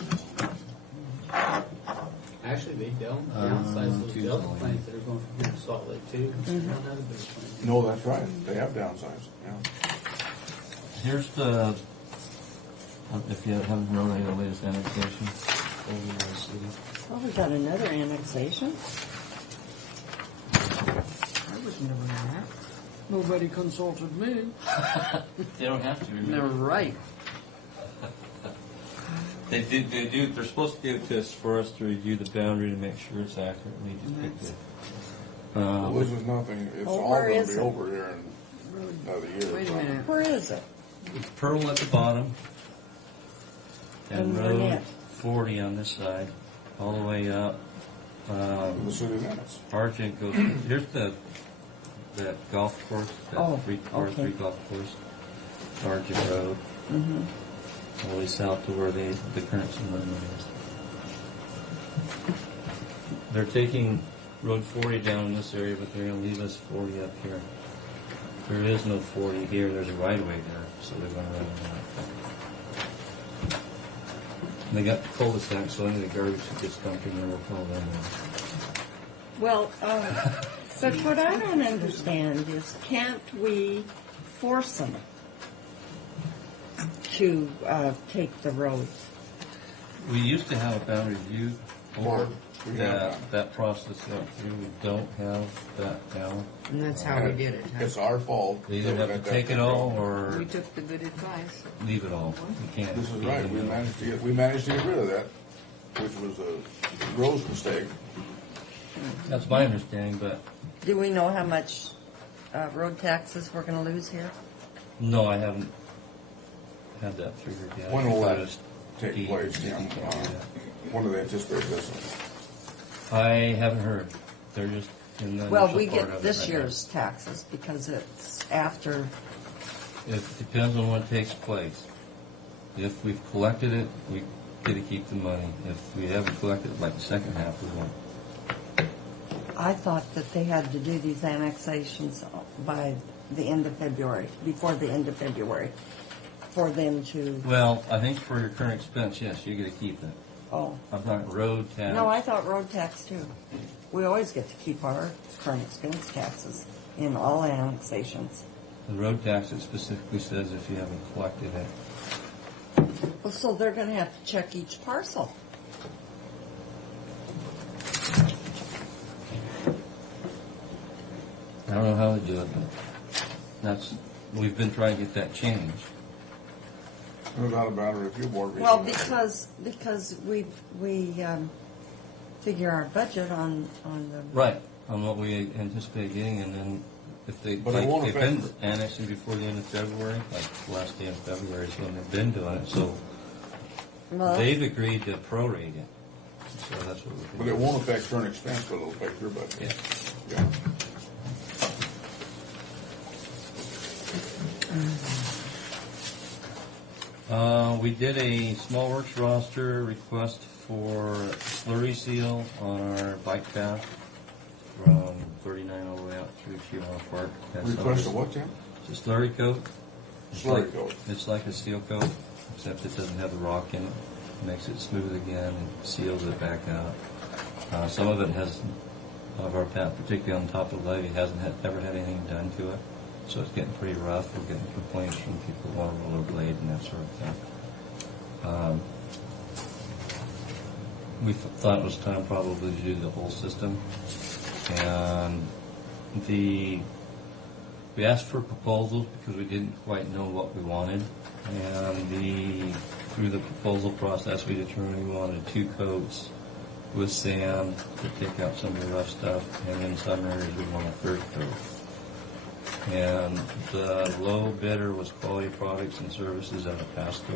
Actually, they downsize those Delta planes that are going from here to Salt Lake too. Not a big plane. No, that's right. They have downsized. Yeah. Here's the, if you haven't known the latest annexation over the city. Oh, we got another annexation? I was never in that. Nobody consulted me. They don't have to. They're right. They do. They're supposed to give it to us for us to review the boundary to make sure it's accurate. We just picked it. Well, this is nothing. It's Oh, all where going is to be it? over here in another year. Wait a minute. Where is it? It's Pearl at the bottom, and And Road Burnett. 40 on this side, all the way up. In the city limits. Argent goes. Here's that golf course, that Oh, par okay. 3 golf course, Argent Road, Mm-hmm. all the way south to where the current limit is. They're taking Road 40 down in this area, but they're going to leave us 40 up here. There is no 40 here. There's a right of way there, so they're going to run that. And they got cul-de-sac, so any of the garbage that gets dumped in there will fall down there. Well, but what I don't understand is, can't we force them to take the roads? We used to have a boundary review board, that process went through. We don't have that now. And that's how we did it, huh? It's our fault. They either have to take it all or We took the good advice. leave it all. You can't. This is right, we managed to get rid of that, which was a gross mistake. That's my understanding, but Do we know how much road taxes we're going to lose here? no, I haven't had that figured yet. When will that Just take deed, place, you Jim? can't do that. When do they anticipate this? I haven't heard. They're just in the Well, initial we part get of this it right year's taxes because it's after. now. It depends on what takes place. If we've collected it, we get to keep the money. If we haven't collected it, like the second half, we won't. I thought that they had to do these annexations by the end of February, before the end of February, for them to. Well, I think for your current expense, yes, you get to keep it. Oh. I'm talking road tax. No, I thought road tax too. We always get to keep our current expense taxes in all annexations. The road tax, it specifically says if you haven't collected it. Well, so they're going to have to check each parcel. I don't know how to do it, but we've been trying to get that changed. There's not about a review board meeting. Well, because we figure our budget on the. Right, on what we anticipate getting, and then if they, But it won't they've been affect- annexing before the end of February, like the last day of February is when they've been doing it, so Well, they've agreed to prorate it. So that's what we're But doing. it won't affect current expense, but it'll affect your budget. Yeah. Yeah. We did a small works roster request for slurry seal on our bike path from 39 all the way out through Chihuahua Park. That's Request a on- what, Jim? It's a slurry coat. It's Slurry like- coat. It's like a seal coat, except it doesn't have the rock in it. Makes it smooth again and seals it back out. Some of it has, of our path, particularly on top of the levee, hasn't ever had anything done to it. So it's getting pretty rough. We're getting complaints from people who want to rollerblade and that sort of thing. We thought it was time probably to do the whole system. And we asked for proposals because we didn't quite know what we wanted. And through the proposal process, we determined we wanted 2 coats with sand to take out some of the rough stuff. And in some areas, we want a 3rd coat. And the low bidder was Quality Products and Services out of Pasco.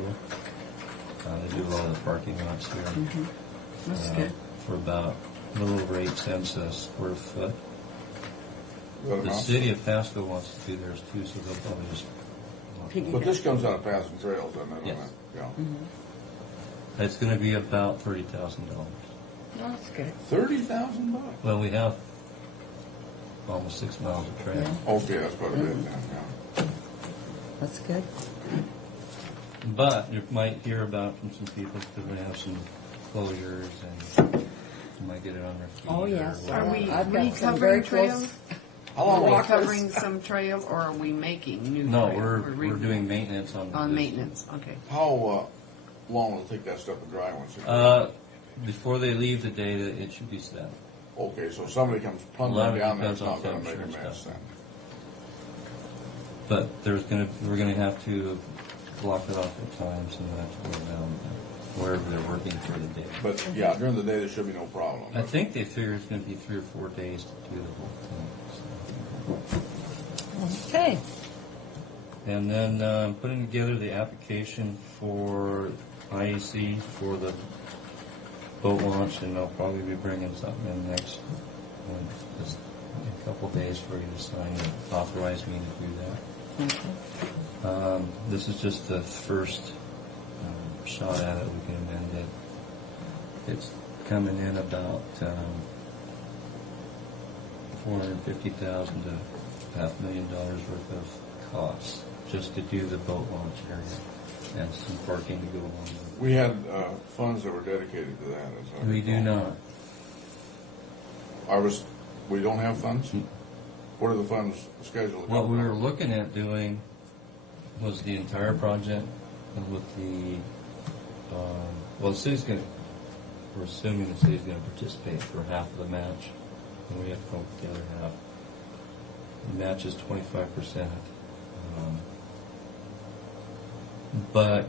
They do a lot of the parking lots here. That's good. For about a little over 8 cents a square foot. Good The amount. city of Pasco wants to do theirs too, so they'll probably just. But this comes out of Paths and Trails, doesn't it? Yes. Yeah. It's going to be about $30,000. well, that's good. $30,000? Well, we have almost 6 miles of trail. Yeah. Okay, that's quite a bit then, yeah. That's good. But you might hear about from some people because we have some closures and you might get it on their feet. Oh, yes. or Are whatever. we I've got some very recovering close. trails? How long Are we will it covering some trail, or are we making new No, trail? we're doing maintenance on On this. maintenance, okay. How long will it take that stuff to dry once it Before they leave the data, it should be set. Okay, so if somebody comes A lot plunging of it down there, depends it's not on going to make a temperature and mess stuff. then. But we're gonna have to block it off at times and we'll have to go down wherever they're working for the day. But yeah, during the day, there should be no problem. I think they figure it's gonna be 3 or 4 days to do the whole thing. Okay. And then putting together the application for IEC for the boat launch, and I'll probably be bringing something in next, just a couple days for you to sign and authorize me to do that. This is just the first shot at it. We can amend it. It's coming in about $450,000 to $500,000 worth of costs just to do the boat launch area and some parking to go along with it. We had funds that were dedicated to that. as I We do recall. not. We don't have funds? What are the funds scheduled? What we were looking at doing was the entire project and with the, well, the city's going to, we're assuming the city's gonna participate for half of the match, and we have to come up with the other half. The match is 25%. But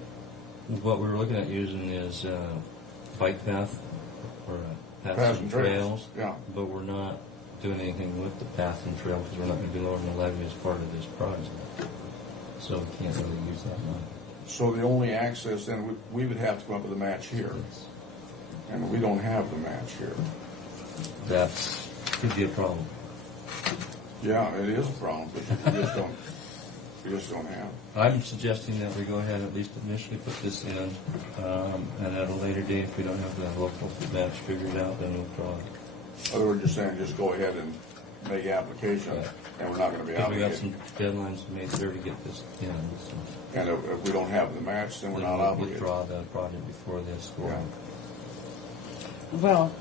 what we were looking at using is bike path or paths and trails. Yeah. But we're not doing anything with the path and trail because we're not going to be lowering the levy as part of this project. So we can't really use that money. So the only access then, we would have to come up with a match here. And we don't have the match here. That's could be a problem. Yeah, it is a problem, but we just don't have. I'm suggesting that we go ahead and at least initially put this in, and at a later date, if we don't have the local match figured out, then we'll draw it. In other words, you're saying just go ahead and make application, and we're not going to be Because we got obligated. some deadlines May 3rd to get this in. So And if we don't have the match, then we're then not we'll obligated. withdraw the project before this. Yeah. Well,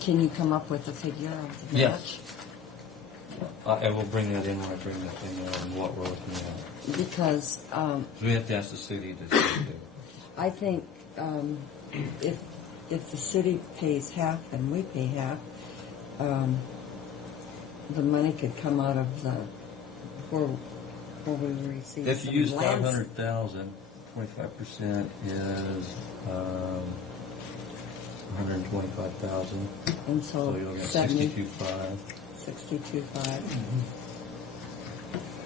can you come up with a figure of the Yes. match? I will bring that in when I bring that thing out and what we're looking at. Because We have to ask the city to say I think if the city pays half and we pay half, the money could come out of the where we receive. if you some use land- 500,000, 25% is 125,000. and So so you'll get 70, 62.5. 62.5.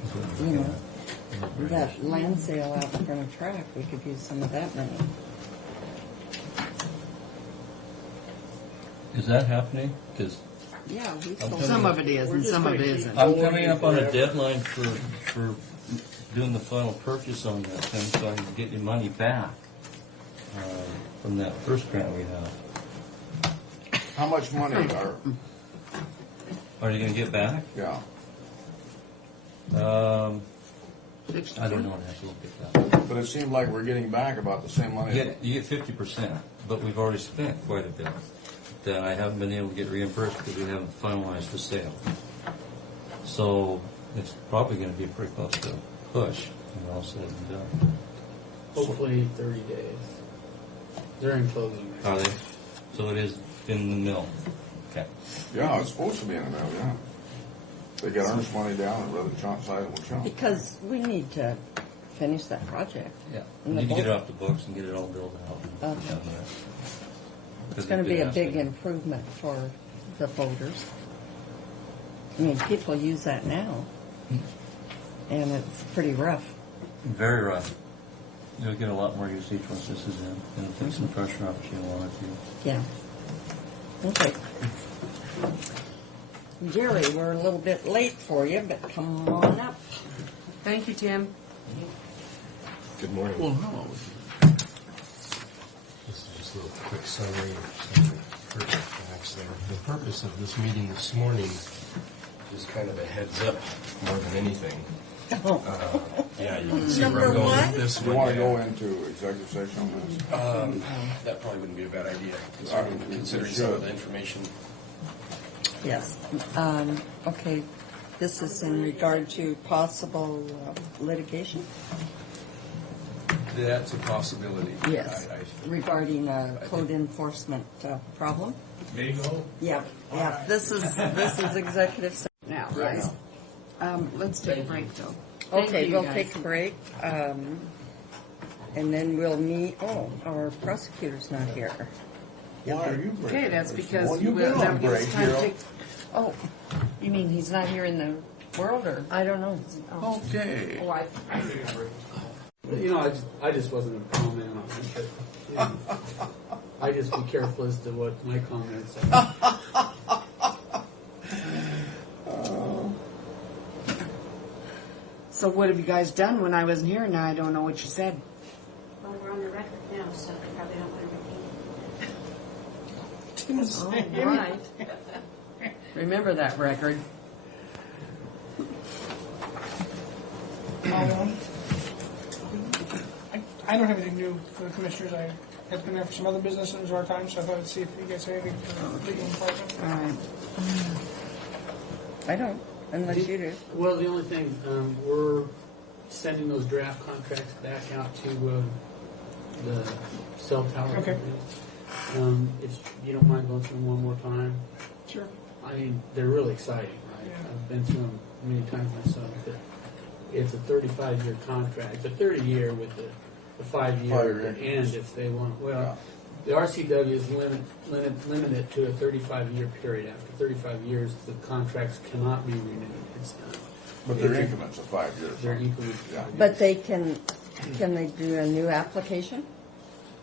is what You we're know, looking at. that land sale out in front of track, we could use some of that money. Is that happening? Because Yeah, we I'm sold. Some of it is We're and just some of gonna it keep isn't. I'm going coming up on a forever. deadline for doing the final purchase on that thing, so I can get your money back from that first grant we have. How much money Are you going to get back? yeah. I don't know. I have to look at that. But it seemed like we're getting back about the same money. You get 50%, but we've already spent quite a bit that I haven't been able to get reimbursed because we haven't finalized the sale. So it's probably going to be pretty close to a push when all said and done. Hopefully 30 days. They're in closing. Are they? So it is in the mill. Okay. Yeah, it's supposed to be in the middle, yeah. They got earnest money down and rather sizable chunk. Because we need to finish that project. Yeah. And We the need to get it bulk- off the books and get it all built out. And Okay. down there. It's going to be a big improvement for the voters. I mean, people use that now, and it's pretty rough. Very rough. You'll get a lot more usage once this is in, and it'll take some pressure off if you want it to. Yeah. Okay. Jerry, we're a little bit late for you, but come on up. Thank you, Tim. Good morning. Well, hello. This is just a little quick summary of some of the pertinent facts there. The purpose of this meeting this morning is kind of a heads up more than anything. Yeah, you can see where I'm going with this. Do you want to go into executive session on this? That probably wouldn't be a bad idea, Considering considering some of the information. Yes. Okay. This is in regard to possible litigation? That's a possibility. Yes. Regarding a code enforcement problem? May go. Yeah. Yeah. This is executive session. Now, Right right? now. Let's take a break, though. Thank Okay, you, we'll guys. take a break, and then we'll meet, our prosecutor's not here. Why are you breaking? Okay, that's because Well, you've we'll been never on give us break, time to Carol. take. Oh, you mean he's not here in the world, or? I don't know. Oh. Okay. Oh, I You know, I just wasn't a comment on it, but you know, I just be careful as to what my comments are. So what have you guys done when I wasn't here? Now I don't know what you said. Well, we're on the record now, so they probably don't want to repeat it. All right. Remember that record. I don't have anything new for the commissioners. I had been there for some other business. It was our time, so I thought I'd see if you guys had anything for the legal department. All right. I don't, unless you do. Well, the only thing, we're sending those draft contracts back out to the cell tower. Okay. If you don't mind going through them one more time. Sure. I mean, they're really exciting, right? Yeah. I've been through them many times myself. But it's a 35-year contract. It's a 30-year with the 5-year 5-year at the end if they want. Well, the RCW is limited to a 35-year period. After 35 years, the contracts cannot be renewed. It's But their increments of 5 years. They're increments. Yeah. But they can they do a new application?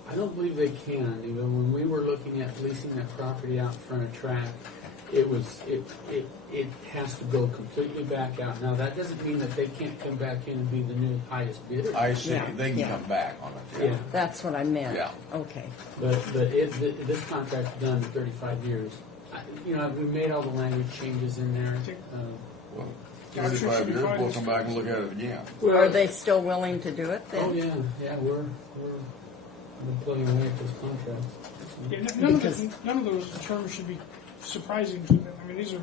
I don't believe they can. You know, when we were looking at leasing that property out in front of track, it has to go completely back out. Now that doesn't mean that they can't come back in and be the new highest bidder. I see, Yeah. they can Yeah. come back on it. Yeah. That's what I meant. Yeah. Okay. But this contract's done in 35 years. You know, we made all the language changes in there. Well, Yeah, I'm sure 35 she'll be years, fine. we'll come back and look at it again. Are they still willing to do it then? Oh yeah, we're plugging away at this contract. Yeah, none of those terms should be surprising to them. I mean, these are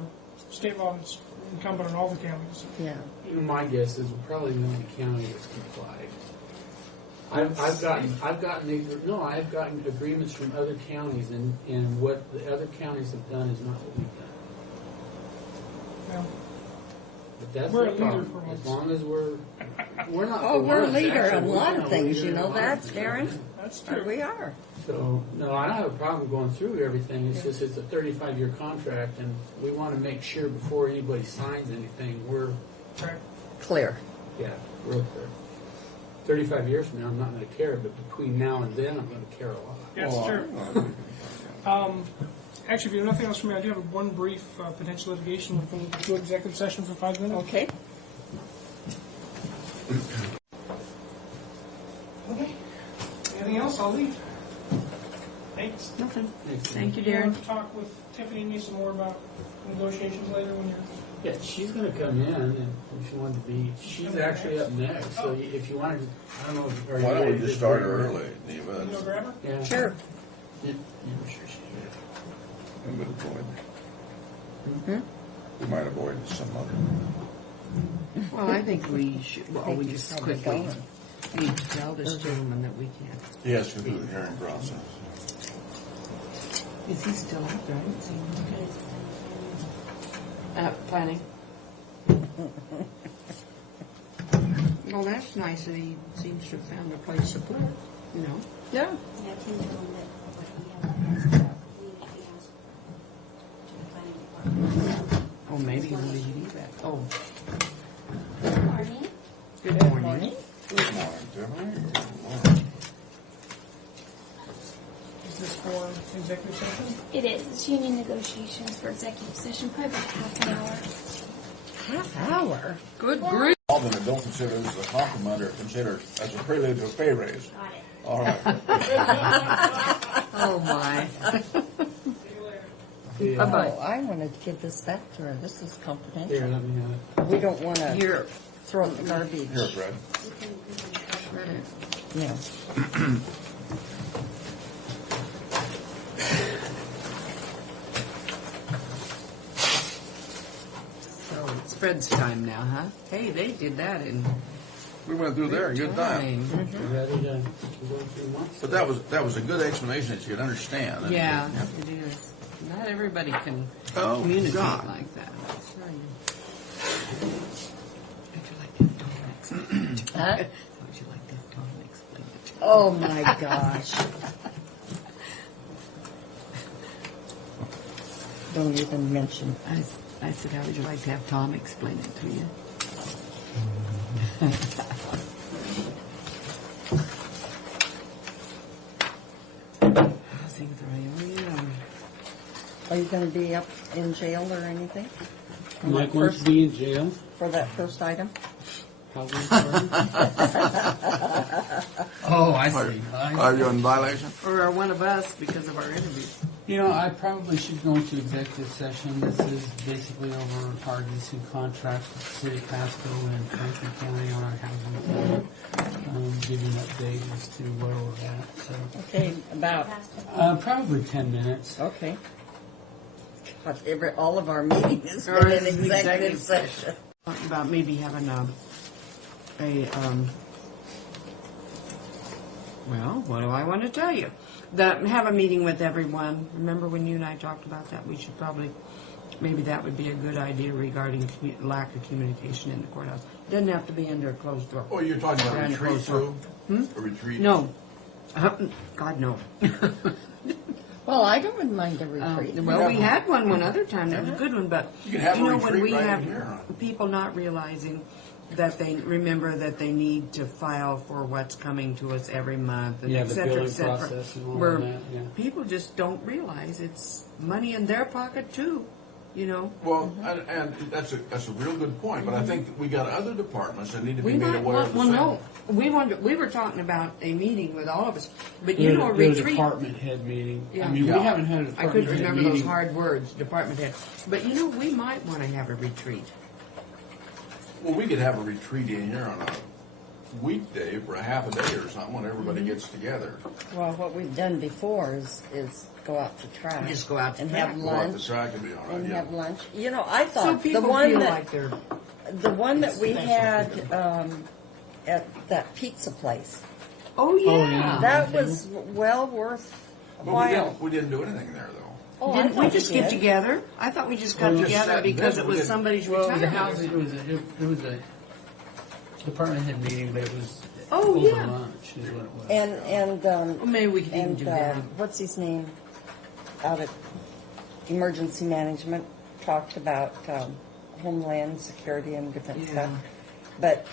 state law that's incumbent on all the counties. Yeah. You know, my guess is we're probably the only county that's complied. I've gotten agreements from other counties, and what the other counties have done is not what we've done. Yeah. But that's We're the a leader problem. for once. As long as we're not. Oh, for we're a once, leader actually, in a we're lot not of things. leader You in a know lot that, of things. Darren? That's Or true. we are. So, no, I don't have a problem going through everything. It's just it's a 35-year contract, and we want to make sure before anybody signs anything, we're Right. Clear. real clear. 35 years from now, I'm not going to care, but between now and then, I'm going to care a lot. That's true. Actually, if you have nothing else for me, I do have one brief potential litigation. We can do executive session for 5 minutes. Okay. Okay. Anything else? I'll leave. Thanks. Nothing. Thanks. Thank you, Do you want Darren. to talk with Tiffany and me some more about negotiations later when you're... Yeah, she's going to come in, and if she wanted to be, she's actually up next. So if you wanted, I don't know. Are you Why don't ready we to just start bring her? early in the You want to event? grab her? Yeah. Sure. Yeah, I'm sure she's ready. And we'll avoid, Mm-hmm. we might avoid some other. Well, I think we should, well, we just Probably quickly going. need to tell this gentleman that we can't. He has to do the hearing process. Is he still out there? Planning? Well, that's nice that he seems to have found a place to put it, you know? Yeah. Yeah, Tim told him that what he has, he has to the planning department. Oh, maybe we need to do that. Oh, Good morning. good morning. Good morning, Tiffany. Good morning. Is this for executive session? It is. It's union negotiations for executive session, probably about half an hour. Half hour? Good grief. All of them don't consider this a compliment or consider as a prelude to a pay raise. Got it. All right. Oh, my. Yeah. Bye-bay. Oh, I wanted to give this back to her. This is Here, confidential. let me have it. We don't want to Here. throw it in the garbage. Here, Fred. We can Yeah. So it's Fred's time now, huh? Hey, they did that in We went through there, good time. You ready to go through once? But that was a good explanation that you could understand. Yeah, it is. Not everybody can Oh, communicate God. like that. How'd you like to have Tom explain it? Huh? How'd you like to have Tom explain it? Oh, my gosh. Don't even mention. I said, how would you like to have Tom explain it to you? Things are really, Are you going to be up in jail or anything? On Mike that wants first- to be in jail. For that first item? Probably for- Oh, I see. Are you in violation? or are one of us because of our interview. You know, I probably should go into executive session. This is basically over our leasing contracts with the City of Pasco and Franklin County on our housing plan. Give you an update as to where we're at. So, Okay, about, probably 10 minutes. okay. God, all of our meetings has Or been in is it executive executive session. Talking about maybe having a Well, what do I want to tell you? Have a meeting with everyone. Remember when you and I talked about that? We should probably, maybe that would be a good idea regarding lack of communication in the courthouse. Doesn't have to be under a closed door. Oh, you're talking about a Behind retreat closed door. too? A retreat? No. God, no. Well, I don't mind a retreat. Well, we had one other time. That was a good one, but You can have a when retreat we right have in here. people not realizing that they remember that they need to file for what's coming to us every month, and Yeah, et the cetera, billing et cetera. process and all Where of that, yeah. people just don't realize it's money in their pocket too. You know. Well, and that's a real good point, but I think that we got other departments that need to be We made might aware of want, the well, same. no, we were talking about a meeting with all of us, but you know, a There was a retreat. department head meeting. Yeah. I mean, Yeah. we haven't had a I department couldn't head remember meeting. those hard words, department head. But you know, we might want to have a retreat. Well, we could have a retreat in here on a weekday for a half a day or something when everybody Mm-hmm. gets together. Well, what we've done before is go out to track. Just go out to and track. have Go out the lunch. track and be all right, And yeah. have lunch. You know, I So thought people the one feel that like they're we special. had at that pizza place. Oh yeah. Oh, yeah. That was well worth a But while. we didn't do anything there, though. Oh, I Didn't we thought just we get did. together? I thought we just got We just together sat and because did, it we was didn't- somebody's Well, it was a retirement. housing, it was a department head meeting, but it was Oh, over yeah. lunch is what it was. And Well, maybe we could even and do that. what's his name out at emergency management talked about homeland security and different Yeah. stuff. But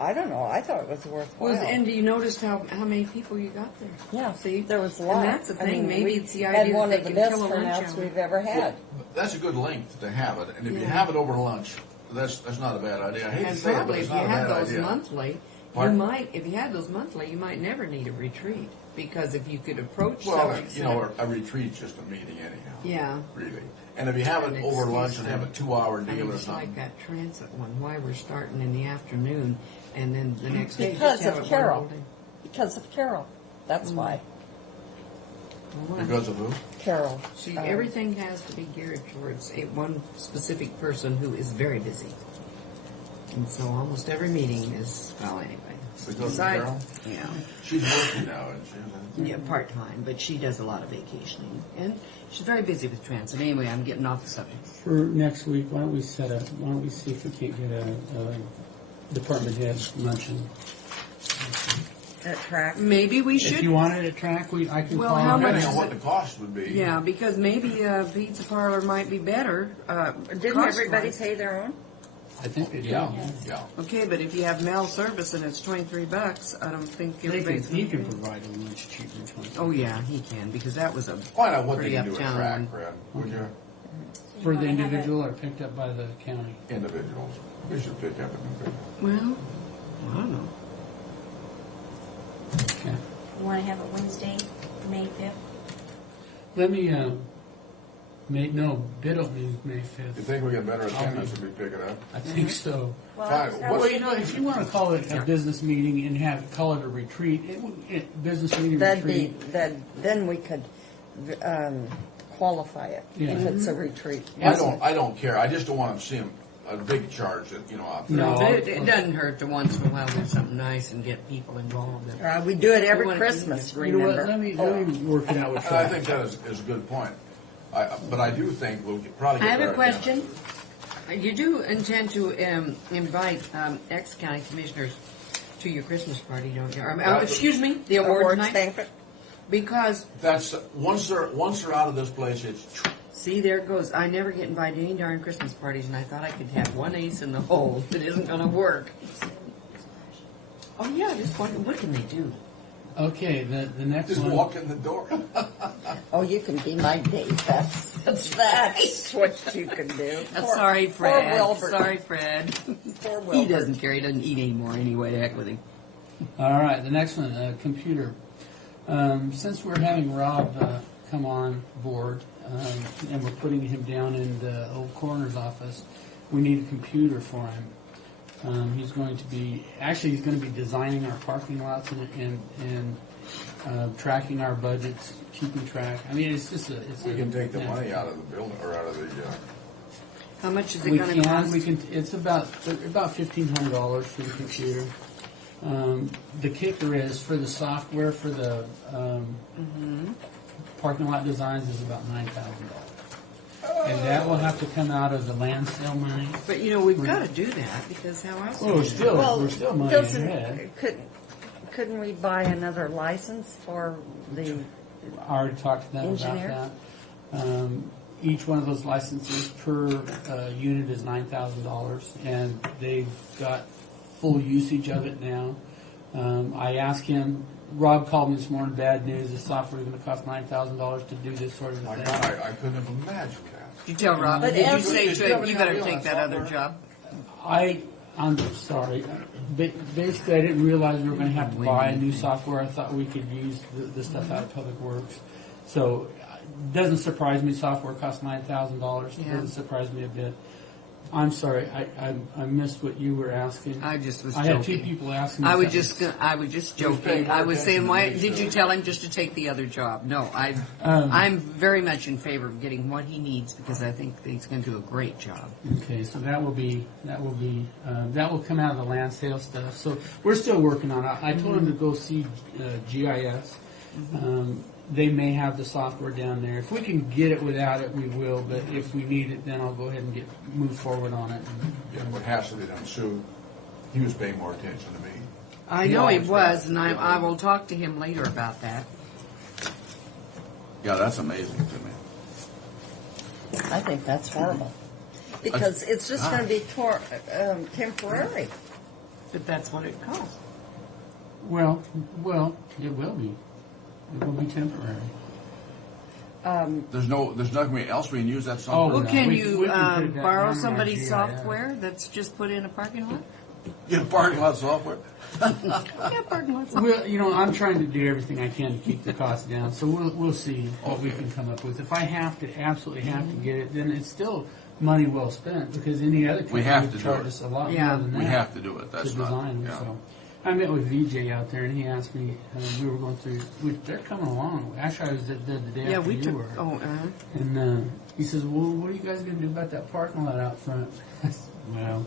I don't know. I thought it was worthwhile. And do you notice how many people you got there? Yeah, See? there was a And lot. that's the I thing, mean, maybe we it's the had idea one that of they the can best kill a lunch turnouts hour. we've ever had. That's a good length to have it, and if you Yeah. have it over lunch, that's not a bad idea. I hate to And say it, but probably it's if you not a had bad those idea. monthly, Pardon? if you had those monthly, you might never need a retreat because if you could approach Well, subjects. you know, a retreat's just a meeting anyhow. Yeah. Really. And if you have An it over excuse lunch and have a 2-hour I deal mean, or it's like something. that transit one. Why we're starting in the afternoon and then the next day Because just have of it one Carol. whole day. Because of Carol. That's why. Well, Because of who? Carol. See, everything has to be geared towards one specific person who is very busy. And so almost every meeting is, well, anyway. Because of Besides- Carol? Yeah. She's working now, isn't she? Yeah, part-time, but she does a lot of vacationing. And she's very busy with transit. Anyway, I'm getting off the subject. For next week, why don't we see if we can't get a department head luncheon? At track. Maybe we should. If you wanted a track, I can Well, call how them. much Depending on is what it? the cost would be. Yeah, because maybe a pizza parlor might be better. Didn't everybody pay their own? I think they do. Yeah, yeah. Okay, but if you have mail service and it's $23, I don't think everybody's He gonna can pay. provide a lunch cheaper than 20. Oh yeah, he can because that was a Find out what they pretty can do at uptown track, one. Brad, would you? For the individual or picked up by the county? Individuals. We should pick up and pick up. Well, I don't know. Okay. You want to have it Wednesday, May 5th? Let me, bid opening May 5th. You think we get better attendance if we pick it up? I think so. Fine. Well, if you want to call it a business meeting and call it a retreat, business meeting retreat. Then we could qualify it Yeah. if it's a retreat. I don't care. I just don't want to see a big charge that, out there. No. It doesn't hurt to once in a while do something nice and get people involved. We do it every We wanna Christmas, keep You know what, remember? let me work it out with And I track. think that is a good point. But I do think we'll probably I get have better a question. attendance. You do intend to invite ex-county commissioners to your Christmas party, don't you? Excuse me, the awards night? banquet. Because, That's once they're out of this place, it's see, there it goes. I never get invited to any darn Christmas parties, and I thought I could have one ace in the hole that isn't going to work. Oh, yeah, just what can they do? Okay, the next just one. walk in the door. Oh, you can be my date. That's what you can do. Sorry, Fred. Poor Wilbur. Sorry, Fred. Poor He Wilbur. doesn't care. He doesn't eat anymore anyway. To heck with him. All right, the next one, computer. Since we're having Rob come on board and we're putting him down in the old coroner's office, we need a computer for him. He's going to be designing our parking lots and tracking our budgets, keeping track. I mean, it's just We can take the money out of the building or out of the. How much is it We going to cost? can. It's about $1,500 for the computer. The kicker is for the software for the parking lot designs is about $9,000. And that will have to come out of the land sale money. But we've got to do that because how else? Well, we're still money ahead. Couldn't we buy another license for the I already talked to them engineer? about that. Each one of those licenses per unit is $9,000, and they've got full usage of it now. I asked him. Rob called me this morning. Bad news: the software is going to cost $9,000 to do this sort of My thing. God, I couldn't have imagined that. Did you tell Rob? But Did you as- say to him, you better realize take that other job? I'm sorry. Basically, I didn't realize we were going to have to buy new software. I thought we could use the stuff out of Public Works. So it doesn't surprise me. Software costs $9,000. It Yeah. doesn't surprise me a bit. I'm sorry. I missed what you were asking. I just was I had two joking. people asking me. I was something. just joking. I was saying, why did you tell him just to take the other job? No, I'm very much in favor of getting what he needs because I think that he's going to do a great job. Okay, so that will come out of the land sale stuff. So we're still working on it. I told him to go see GIS. They may have the software down there. If we can get it without it, we will. But if we need it, then I'll go ahead and move forward on it. Yeah, what has to be done, Sue, he was paying more attention to me. I know he was, and I will talk to him later about that. Yeah, that's amazing to me. I think that's horrible. Because it's just going to be temporary. But that's what it costs. Well, it will be. It will be temporary. There's nothing else we can use that software. Well, no. can We you can put that borrow on our somebody's GIS. software that's just put in a parking lot? Get parking lot software. Yeah, parking lot software. Well, I'm trying to do everything I can to keep the cost down. So we'll see what we can come up with. If I absolutely have to get it, then it's still money well spent because any other company have would to do charge it. us a lot Yeah. more than that. We have to do it. That's to not. design. Yeah. So I met with VJ out there, and he asked me. We were going through. They're coming along. Actually, I was there the day Yeah, after we you took. were. And he says, "Well, what are you guys going to do about that parking lot out front?" I said, "Well,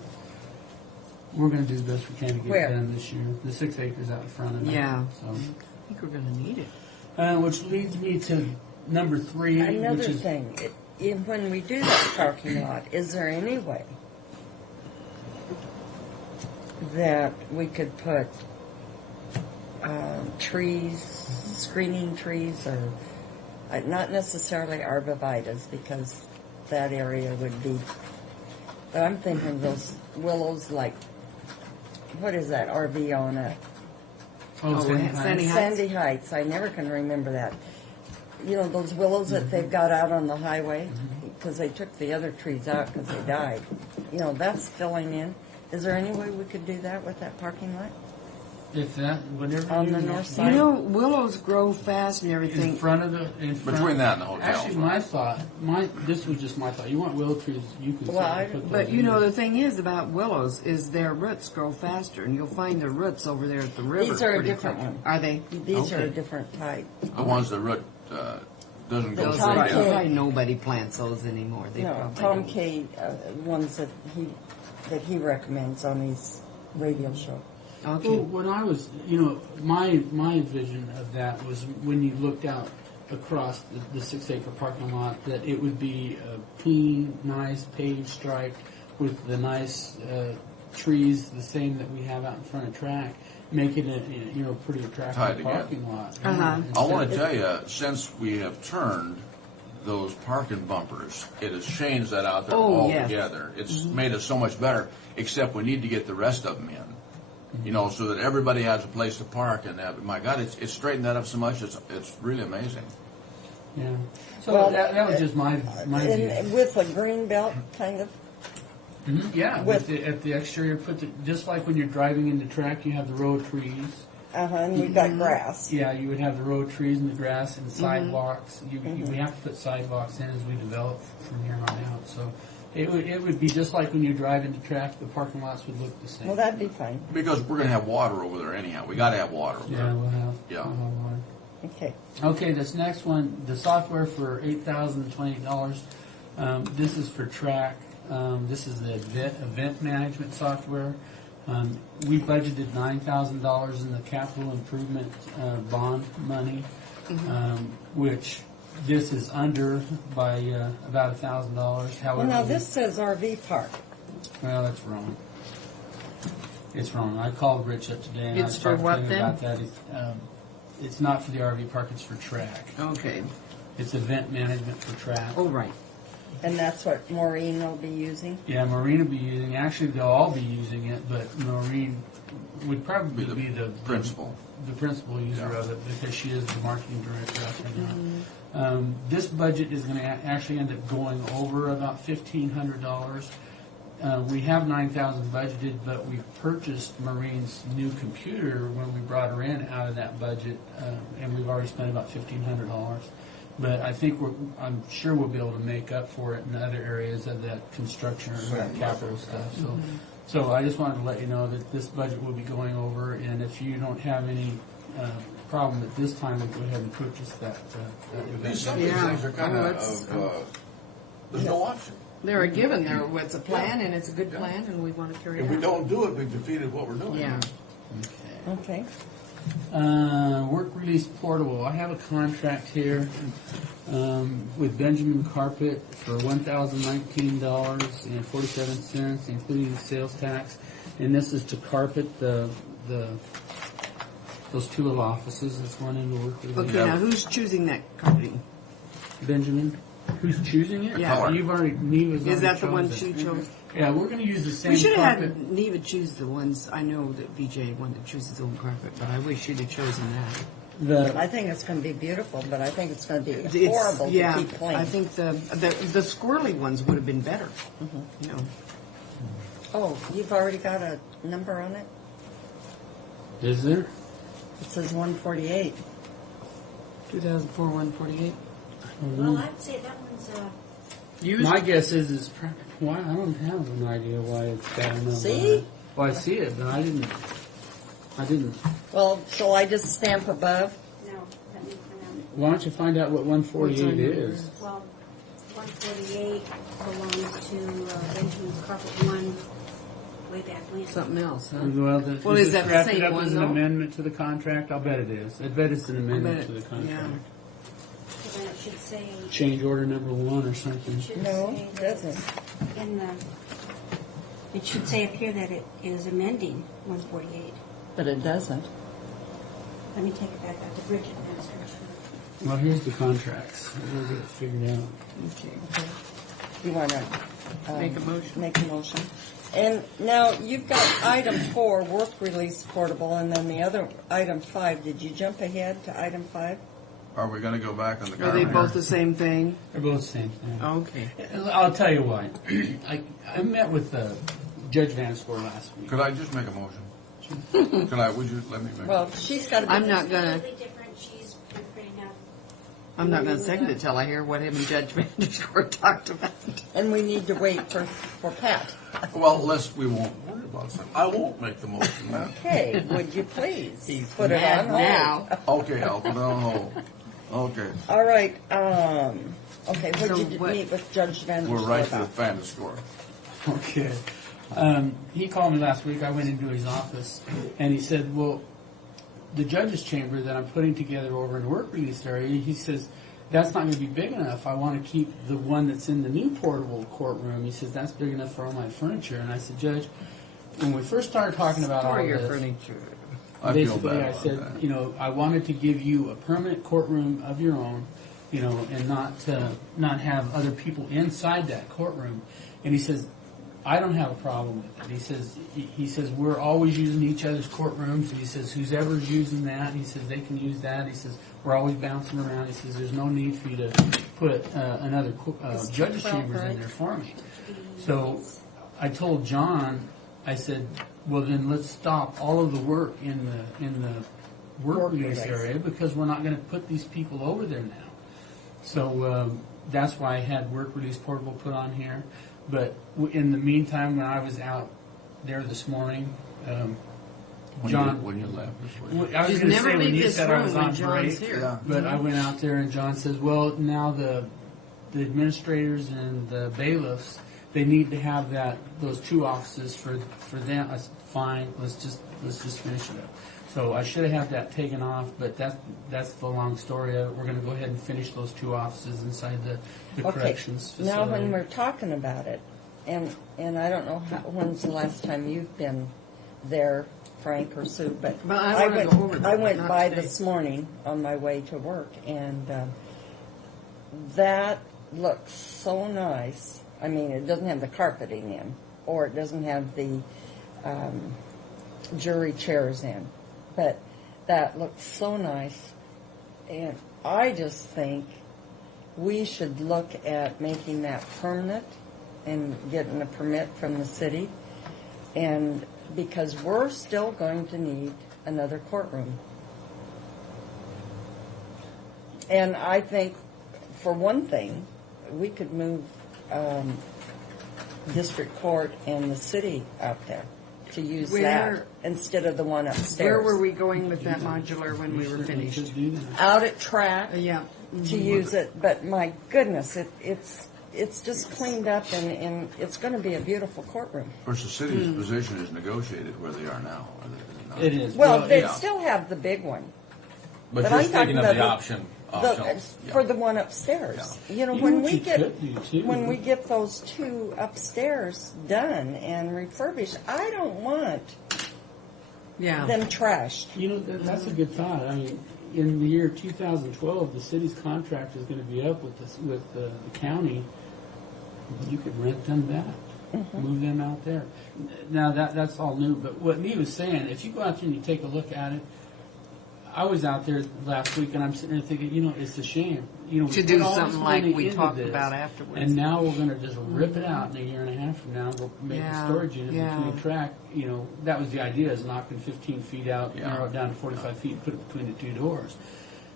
we're going to do the best we can to get Where? it done this year. The 6 acres out in front of it." Yeah. So, I think we're going to need it. which leads me to number 3, Another which is thing, when we do that parking lot, is there any way that we could put trees, screening trees, or not necessarily arborvitaes because that area would be, but I'm thinking those willows like, what is that RV on it? Sandy Heights. Sandy Heights, I never can remember that. You know, those willows that they've got out on the highway, because they took the other trees out because they died. You know, that's filling in. Is there any way we could do that with that parking lot? if that whatever On you the want. north side? You know, willows grow fast and everything. In front of the Between that and the hotel. Actually, my thought, this was just my thought. You want willow trees, you can Well, certainly put those But you in know, there. the thing is about willows is their roots grow faster, and you'll find the roots over there at the river. These are a pretty different quick. one. Are they? These are a Okay. different type. The ones that root doesn't go Those Tom straight K. up. probably nobody plants those anymore. They No, probably Tom don't. K. Ones that he recommends on his radio show. Okay. Well, when I was, my vision of that was when you looked out across the 6 acre parking lot, that it would be clean, nice, paved, striped, with the nice trees, the same that we have out in front of track, making it, pretty Tied attractive together. parking lot. Uh-huh. I want to tell you, since we have turned those parking bumpers, it has changed that out there Oh, yes. altogether. It's made it so much better, except we need to get the rest of them in. So that everybody has a place to park, and my God, it's straightened that up so much. It's really amazing. Yeah. So Well, that was just my view. And with a green belt, kind of. Yeah, with- at the exterior, just like when you're driving into track, you have the row of trees. And we've got grass. Yeah, you would have the row of trees and the grass and sidewalks. We have to put sidewalks in as we develop from here on out. So it would be just like when you drive into track, the parking lots would look the same. Well, that'd be fine. Because we're going to have water over there anyhow. We got to have water over Yeah, there. we'll have. Yeah. we'll have one. Okay. Okay, this next one, the software for $8,028. This is for track. This is the event management software. We budgeted $9,000 in the capital improvement bond money, which this is under by about $1,000. However, Well, now this says RV park. well, that's wrong. It's wrong. I called Rich up today and It's I for talked what to him then? about that. It's not for the RV park. It's for track. Okay. It's event management for track. Oh, right. And that's what Maureen will be using? Yeah, Maureen will be using. Actually, they'll all be using it, but Maureen would probably be the principal. The principal user of it because she is the marketing director up there now. This budget is going to actually end up going over about $1,500. We have $9,000 budgeted, but we purchased Maureen's new computer when we brought her in out of that budget, and we've already spent about $1,500. But I think I'm sure we'll be able to make up for it in other areas of that construction or capital stuff. So I just wanted to let you know that this budget will be going over, and if you don't have any problem at this time, we'll go ahead and purchase that event. Some of these things are kind of, there's no option. They're a given. It's a plan, and it's a good plan, and we want to carry it out. If we don't do it, we've defeated what we're doing. Yeah. Okay. Work release portable. I have a contract here with Benjamin Carpet for $1,019.47, including the sales tax. And this is to carpet those two little offices. That's one in the work release. Okay, now who's choosing that company? Benjamin. Who's choosing it? Yeah. You've already, Neva's Is that the one chosen she it. chose? Yeah, we're going to use the same We should have carpet. had Neva choose the ones. I know that VJ wanted to choose his own carpet, but I wish she'd have chosen that. I think it's going to be beautiful, but I think it's going to be horrible to keep clean. I think the squirrely ones would have been better. You know. Oh, you've already got a number on it? Is there? It says 148. 2004 148. Well, I'd say that one's My guess is why I don't have an idea why it's got a number. See? Well, I see it, but I didn't. Well, shall I just stamp above? no. Let me find out. Why don't you find out what 148 is? Well, 148 belongs to Benjamin's Carpet One way back when. Something else, huh? Well, is that the drafted same up one, as an though? amendment to the contract? I'll bet it is. I bet it's an amendment to the contract. So then it should say. Change order number 1 or something. No, it doesn't. It should say up here that it is amending 148. But it doesn't. Let me take it back up to Bridget and ask her. Well, here's the contracts. We'll get it figured out. Okay. You want to Make a motion. Make a motion. And now you've got item 4, work release portable, and then the other item 5. Did you jump ahead to item 5? Are we going to go back on the Are they both the same thing? They're both the same thing. Okay. I'll tell you why. I met with Judge Van Score last week. Could I just make a motion? Would you let me make Well, she's got to be... I'm not gonna. Totally different. She's been putting up. I'm not going to second it till I hear what him and Judge Vanderscore talked about. And we need to wait for Pat. Well, we won't worry about that. I won't make the motion, man. Okay, would you please put it mad on hold? now. Okay, I'll put it on hold. Okay. All right. Okay, what So did you what- meet with Judge Van We're right to the about? fan score. Okay. He called me last week. I went into his office, and he said, well, the judge's chamber that I'm putting together over in the work release area, he says, that's not going to be big enough. I want to keep the one that's in the new portable courtroom. He says, that's big enough for all my furniture. And I said, Judge, when we first started talking about all Store of your this, furniture. I feel basically bad I about said, that. I wanted to give you a permanent courtroom of your own, and not have other people inside that courtroom. And he says, I don't have a problem with it. He says we're always using each other's courtrooms. And he says who's ever using that, he says they can use that. He says we're always bouncing around. He says there's no need for you to put another judge's chambers in there for me. So I told John, I said, well then let's stop all of the work in the work release area because we're not going to put these people over there now. So that's why I had work release portable put on here. But in the meantime, when I was out there this morning, John... When you left. I was Just going to never say when leave you this said I was room when on John's break, here. but I went out there and John says, well, now the administrators and the bailiffs they need to have those 2 offices for them. That's fine. Let's just finish it up. So I should have had that taken off, but that's the long story of it. We're going to go ahead and finish those 2 offices inside the corrections facility. Now, when we're talking about it, and I don't know when's the last time you've been there, Frank or Sue, but I wanna go over that, I went not by today. this morning on my way to work, and that looks so nice. I mean, it doesn't have the carpeting in, or it doesn't have the jury chairs in, but that looks so nice. And I just think we should look at making that permanent and getting a permit from the city, and because we're still going to need another courtroom. And I think, for one thing, we could move district court and the city out there to use that instead of the one upstairs. Where were we going with that modular when we were finished? Out at track Yeah. to use it, but my goodness, it's just cleaned up, and it's going to be a beautiful courtroom. Of course, the city's position is negotiated where they are now. Are they not? It is. Well, they yeah. still have the big one. But But you're I'm talking thinking of about the option. for the one upstairs. You know, You know when what we you get could do, too? when we get those 2 upstairs done and refurbished, I don't want Yeah. them trashed. You know, that's a good thought. I mean, in the year 2012, the city's contract is going to be up with the county. You could rent them back, move them out there. Now that's all new. But what Lee was saying, if you go out there and you take a look at it, I was out there last week and I'm sitting there thinking, you know, it's a shame. You know, To we do put all something this like money we into talked this, about afterwards. and now we're going to just rip it out in a year and a half from now. We'll make Yeah, a storage unit yeah. between a track. You know, that was the idea: is knocking 15 feet out, narrow it down to 45 feet, and put it between the 2 doors.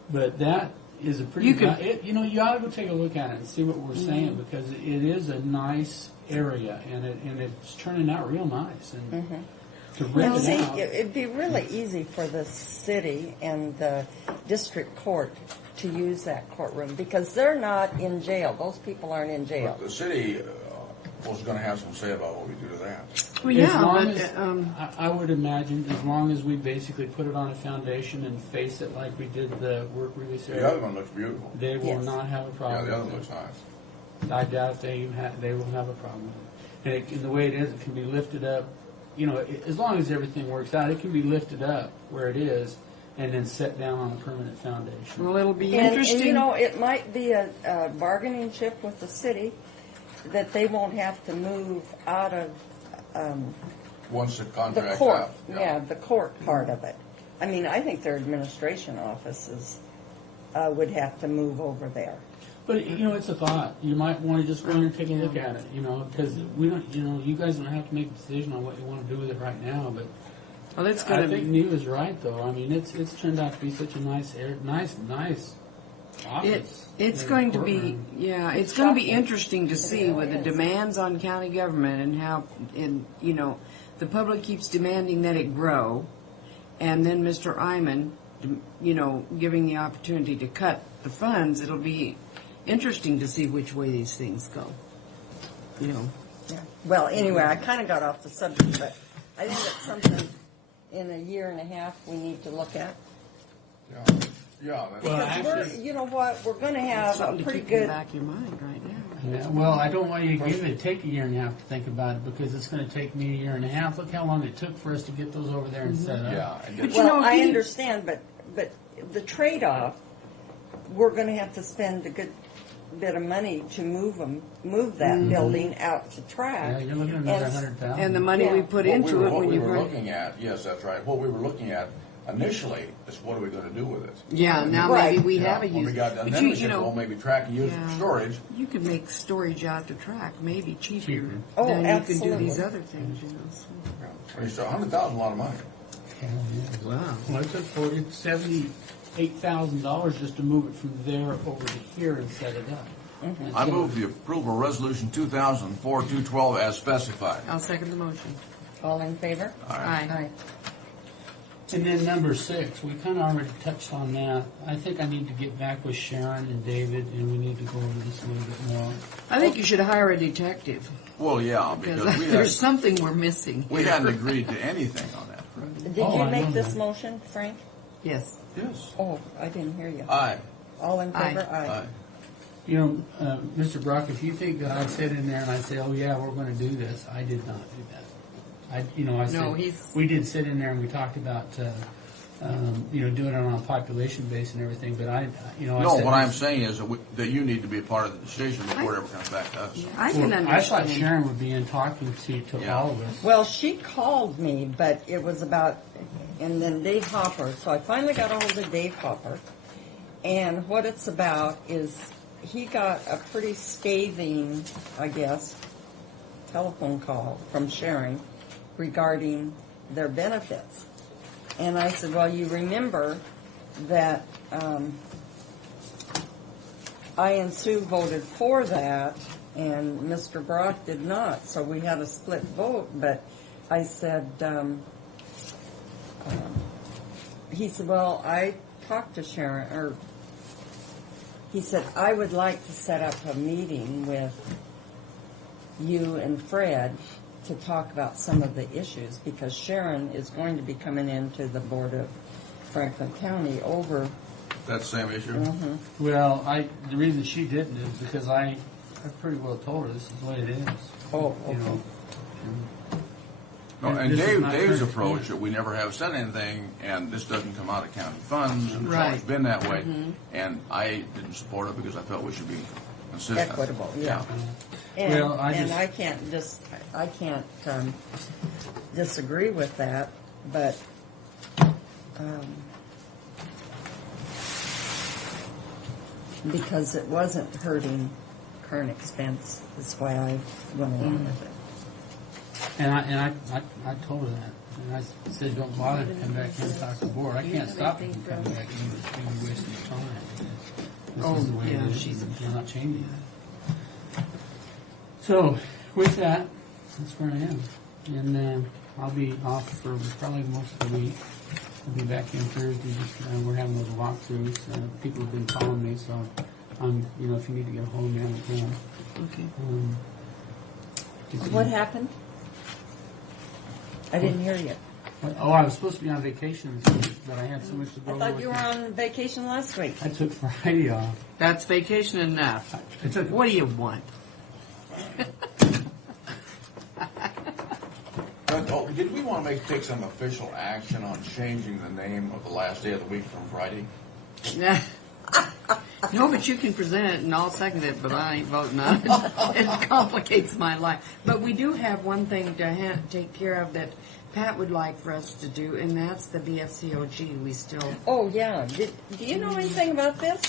But that is a pretty. You could- you ought to go take a look at it and see what we're saying, because it is a nice area and it's turning out real nice. And to rip Well, it see, out. it'd be really easy for the city and the district court to use that courtroom because they're not in jail. Those people aren't in jail. But the city was going to have some say about what we do to that. Well, As yeah, long but as, I would imagine, as long as we basically put it on a foundation and face it like we did the work release The area, other one looks beautiful. they will Yes. not have a problem. Yeah, the other with one it. looks nice. I doubt they will have a problem with it. And the way it is, it can be lifted up. You know, as long as everything works out, it can be lifted up where it is and then set down on a permanent foundation. well, it'll be And, interesting. you know, it might be a bargaining chip with the city that they won't have to move out of Once the the contract's court. out. Yeah, the court part of it. I mean, I think their administration offices would have to move over there. But, you know, it's a thought. You might want to just go in and take a look at it, you know, because we don't, you know, you guys don't have to make a decision on what you want to do with it right now. But well, it's I going to think be. Neil is right, though. I mean, it's turned out to be such a nice office. It's and going to be, courtroom. yeah, it's going to be interesting to see with the demands on county government and how, you know, the public keeps demanding that it grow, and then Mr. Iman, you know, giving the opportunity to cut the funds. It'll be interesting to see which way these things go. You know. Yeah. Well, anyway, I kind of got off the subject, but I think it's something in a year and a half we need to look at. Yeah, yeah. That's Well, Because you know what, we're going to have a Something to pretty keep in the good. back of your mind right now. Yeah, well, I don't want you to take a year and a half to think about it because it's going to take me a year and a half. Look how long it took for us to get those over there and set up. Yeah. and But get- you know, Well, I he- understand, but the trade-off, we're going to have to spend a good bit of money to move that building out to track. Yeah, you're looking at another And- 100,000. And the money we put what into it what when we you were bring. looking at, yes, that's right. What we were looking at initially is what are we going to do with it? Yeah, now Right. maybe we Yeah, have a when use. we got done, But then we you said, know, well, maybe track and use it for Yeah. storage. you could make storage out to track maybe cheaper Oh, than you could do absolutely. these other things. You know. So. And you said, 100,000 a lot of money. Wow. Well, it took $78,000 just to move it from there over to here and set it up. And I so- move the approval of resolution 2004-212 as specified. I'll second the motion. All in favor? Aye. And then number 6, we kind of already touched on that. I think I need to get back with Sharon and David, and we need to go over this a little bit more. I think you should hire a detective. Well, yeah, because There's something we're missing. we hadn't agreed to anything on that. Did Oh, you I make know this that. motion, Frank? Yes. Yes. Oh, I didn't hear you. Aye. All in favor? Aye. You know, Mr. Brock, if you think that I sit in there and I say, oh yeah, we're going to do this, I did not do that. I No, said, he's- we did sit in there and we talked about, doing it on a population base and everything, but I No, said, what I'm saying is that you need to be a part of the decision before it ever comes back to us. I can well, I thought understand. Sharon would be in talking to Yeah. all of us. Well, she called me, but it was about, and then Dave Hopper. So I finally got a hold of Dave Hopper. And what it's about is he got a pretty scathing, I guess, telephone call from Sharon regarding their benefits. And I said, well, you remember that I and Sue voted for that, and Mr. Brock did not, so we had a split vote. But I said, he said, well, I talked to Sharon, or he said, I would like to set up a meeting with you and Fred to talk about some of the issues, because Sharon is going to be coming into the Board of Franklin County over. That same issue? Mm-hmm. Well, the reason she didn't is because I pretty well told her this is the way it is. Oh, You okay. know, No, and and this is not Dave's her approach, experience. that we never have said anything, and this doesn't come out of county funds, and it's Right. always been that way. And I didn't support it because I felt we should be consistent. Equitable, yeah. And, Well, and I can't disagree with that, but because it wasn't hurting current expense, that's why I went along with it. And I told her that. And I said, don't bother to come back here and talk to the board. I can't stop you from coming back here. It's going to be wasting your time. This is the way yeah, it is. she's- We're not changing that. So, with that, that's where I am. And I'll be off for probably most of the week. I'll be back in Thursday. We're having those walkthroughs. People have been calling me, so if you need to get a hold of me, I can. Okay. What happened? I didn't hear you. Oh, I was supposed to be on vacation this week, but I had so much to go I over. thought you were on vacation last week. I took Friday off. That's vacation enough. What do you want? But, did we want to take some official action on changing the name of the last day of the week from Friday? No, but you can present it and I'll second it, but I ain't voting on it. It complicates my life. But we do have one thing to take care of that Pat would like for us to do, and that's the BFCOG. We still... Oh, yeah. Do you know anything about this?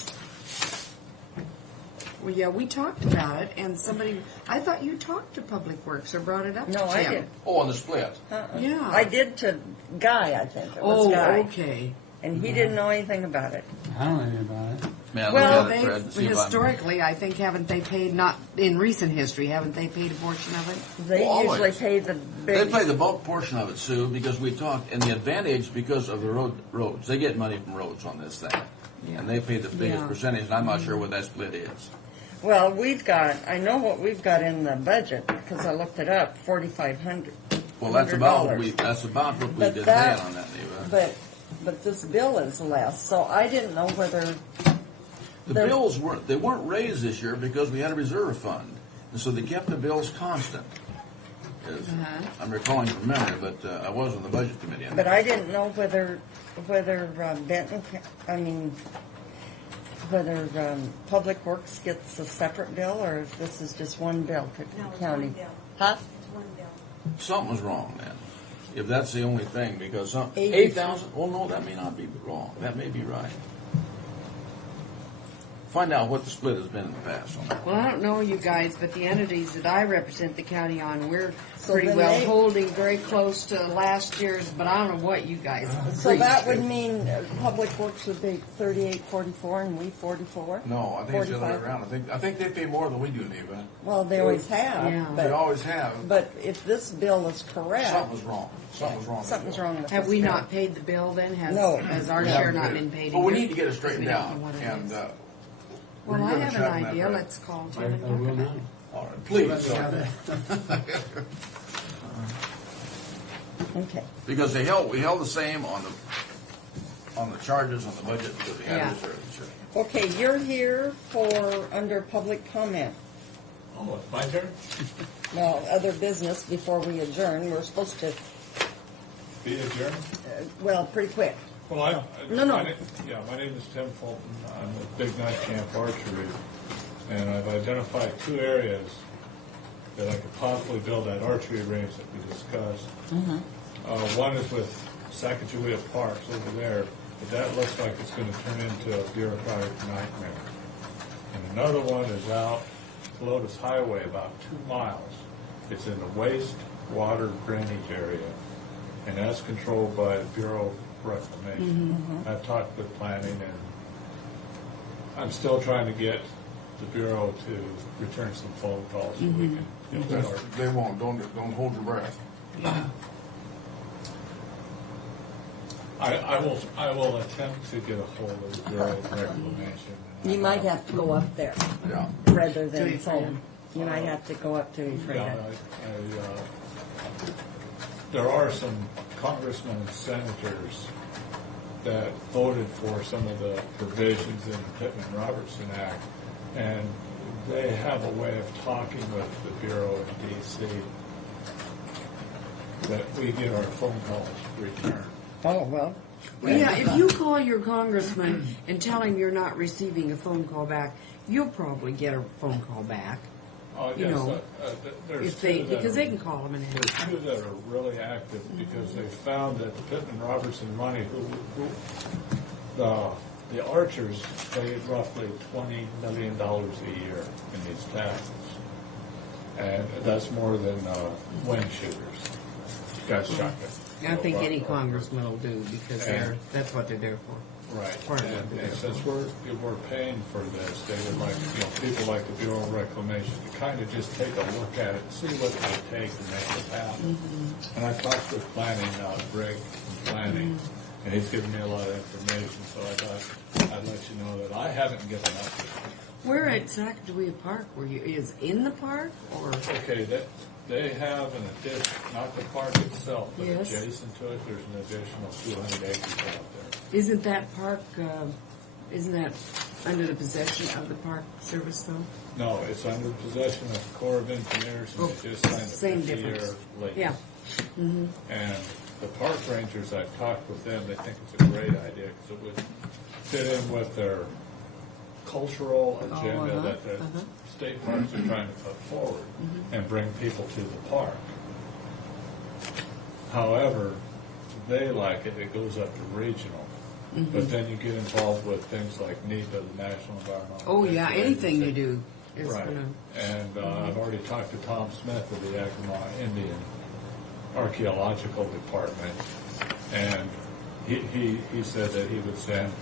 Well, yeah, we talked about it, and somebody... I thought you talked to Public Works or brought it up No, to I Tim. didn't. Oh, on the split. Yeah. I did to Guy, I think. It was Guy. Okay. And he didn't know anything about it. I don't know anything about it. Man, Well, look at it, Fred, and see if I'm- historically, I think, haven't they paid, not in recent history, haven't they paid a portion of it? They Well, usually always. pay the They big... pay the bulk portion of it, Sue, because we talked, and the advantage because of the roads. They get money from roads on this thing. And they pay the biggest Yeah. percentage, and I'm not sure what that split is. Well, I know what we've got in the budget, because I looked it up, $4,500. Well, that's about what we But did that- pay on that neighborhood. But this bill is less, so I didn't know whether... The bills weren't raised this year because we had a reserve fund, and so they kept the bills constant. As I'm recalling from memory, but I was on the budget committee. on But that. I didn't know whether Benton, whether Public Works gets a separate bill, or if this is just one bill to No, it's county. one bill. Huh? It's one bill. Something was wrong then, if that's the only thing, because 80. 8,000. Well, no, that may not be wrong. That may be right. find out what the split has been in the past on that. Well, I don't know you guys, but the entities that I represent the county on, we're So pretty then well they- holding very close to last year's, but I don't know what you guys. So that would mean Public Works would be 38.44 and we 44? No, I think it's the other way 45? around. I think they pay more than we do in the event. Well, they always have. Yeah. They But, always have. but if this bill is correct. Something's wrong. Something's wrong. with Something's it. wrong with Have this we bill. not paid the bill then? No. Has our We share haven't not paid been it. paid? But we either? need to get it Because straightened we don't out. know what it And is. we're Well, I gonna have check an on that, idea. right? Let's call I Jen and talk will about now. it. All right, please. Let me have it. Okay. Because we held the same on the charges on the budget because we had Yeah. a reserve. Sure. Okay, you're here for, under public comment. Oh, it's my turn? Well, other business before we adjourn. We're supposed to, Be adjourned? well, pretty quick. Well, No. my name is Tim Fulton. I'm with Big Knife Camp Archery, and I've identified 2 areas that I could possibly build that archery range that we discussed. One is with Sacagawea Parks over there, but that looks like it's going to turn into a bureaucratic nightmare. And another one is out Lotus Highway, about 2 miles. It's in the wastewater drainage area, and that's controlled by the Bureau of Reclamation. I've talked with planning, and I'm still trying to get the Bureau to return some phone calls so we can get started. They won't. Don't hold your breath. I will attempt to get a hold of the Bureau of Reclamation. You might have to go up there Yeah. rather To than your phone. You might have to go up to Yeah, Ephrata. there are some congressmen and senators that voted for some of the provisions in the Pittman-Robertson Act, and they have a way of talking with the Bureau in D.C. that we get our phone calls returned. Oh, well. Well, yeah, if you call your congressman and tell him you're not receiving a phone call back, you'll probably get a phone call back. Oh, You yes, know, there's If they, 2 that because are- they can call him and There's 2 that are really active because they found that the Pittman-Robertson money, the archers pay roughly $20 million a year in these taxes. And that's more than wing shooters. Guys shotgun. I think any congressman will do because that's what they're there for. Right, Part of what they're and there since for. we're paying for this, they would like, people like the Bureau of Reclamation to kind of just take a look at it, see what it would take to make it happen. And I talked with planning, Greg from planning, and he's given me a lot of information, so I thought I'd let you know that I haven't given up. Where at Sacagawea Park were you? Is in the park or? Okay, they have an addition, not the park itself, but Yes. adjacent to it, there's an additional 200 acres out there. Isn't that park? Isn't that under the possession of the Park Service though? No, it's under possession of the Corps of Engineers, and they just signed a Same 50-year difference. lease. Yeah. Mm-hmm. And the park rangers, I've talked with them, they think it's a great idea because it would fit in with their cultural agenda that the state parks are trying to put forward and bring people to the park. However, they like it, it goes up to regional. But then you get involved with things like NEPA, the National Environmental. Oh yeah, Protection anything you Agency. do is Right. gonna. And I've already talked to Tom Smith of the Yakima Indian Archaeological Department, and he said that he would send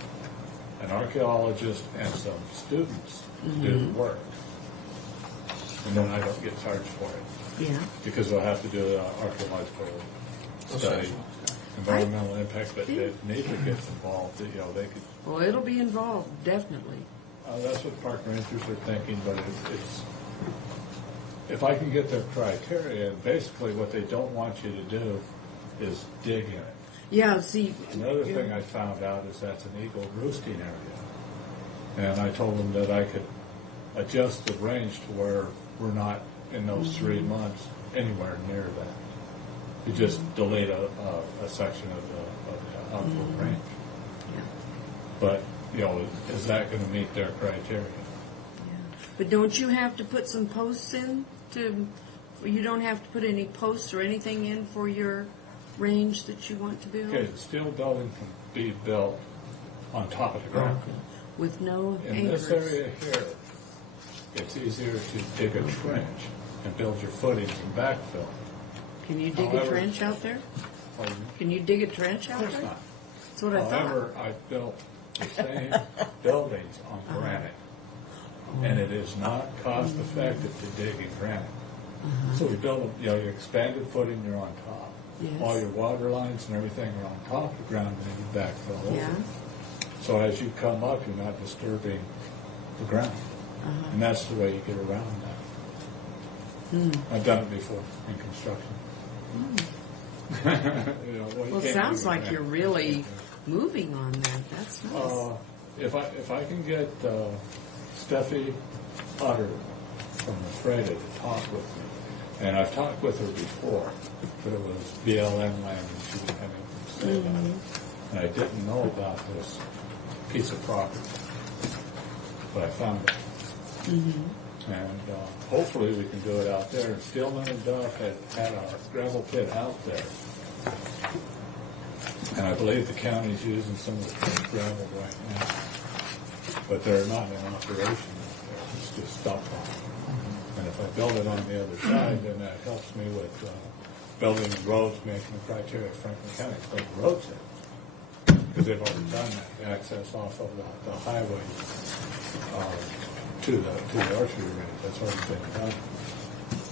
an archaeologist and some students to do the work. And then I don't get charged for it, Yeah. because they'll have to do an archaeological study, environmental impact, but if NEPA gets involved, they could. Well, it'll be involved definitely. That's what park rangers are thinking, but it's, if I can get their criteria, basically what they don't want you to do is dig in it. Yeah. See. Another yeah. thing I found out is that's an eagle roosting area. And I told them that I could adjust the range to where we're not in those 3 months anywhere near that. You just delete a section of the outdoor range. But, is that going to meet their criteria? But don't you have to put some posts in to? You don't have to put any posts or anything in for your range that you want to build. Okay, the steel building can be built on top of the ground. with no In anchors. this area here, it's easier to dig a trench and build your footings and backfill. Can you dig a However- trench out there? Pardon? Can you dig a trench out Of course there? not. That's what I thought. However, I built the same buildings on granite, and it is not cost effective to dig in granite. So we build, you expanded footing, you're on top. Yes. All your water lines and everything are on top of the ground, and then you backfill over. Yeah. So as you come up, you're not disturbing the ground, and that's the way you get around that. I've done it before in construction. Well, it sounds like you're really moving on that. That's nice. If I can get Steffi Potter from the Freda to talk with me, and I've talked with her before, but it was BLM land and she didn't have anything to say about it. And I didn't know about this piece of property, but I found it. And hopefully we can do it out there. And Stillman and Duff had a gravel pit out there. And I believe the county's using some of the gravel right now. But they're not in operation out there. It's just stockpile. And if I build it on the other side, then that helps me with building roads, making the criteria of Franklin County to build roads in. Because they've already done that, the access off of the highway to the archery range. That's already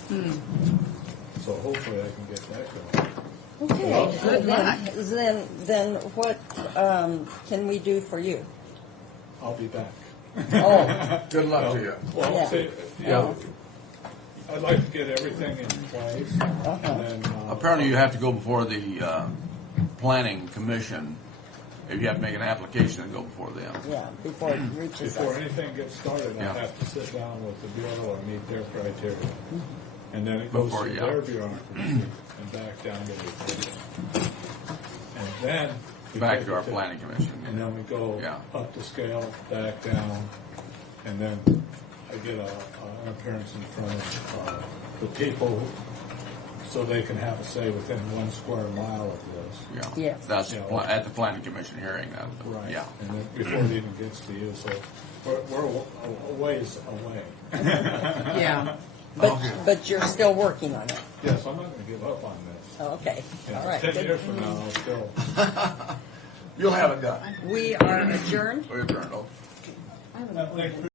been done. So hopefully I can get that going. Okay, Good luck. then what can we do for you? I'll be back. Oh, Good luck to you. Well, Yeah. see, I'd like to get everything in place. And then, Apparently you have to go before the planning commission. If you have to make an application and go before them. yeah, before it reaches before us. anything gets started, I Yeah. have to sit down with the bureau and meet their criteria. And then it goes Before, to yeah. their bureaucracy and back down to the and then we Back take to it our planning commission. And then we go Yeah. up the scale, back down, and then I get an appearance in front of the people so they can have a say within 1 square mile of this. Yeah. Yes. That's Yeah. at the planning commission hearing. Right. Yeah. And then before it even gets to you, so we're a ways away. Yeah. But you're still working on it. Yes, I'm not going to give up on this. Oh, okay, Yeah, all right. 10 good. years from now, I'll still. You'll have it done. We are adjourned. We're adjourned. Thank you.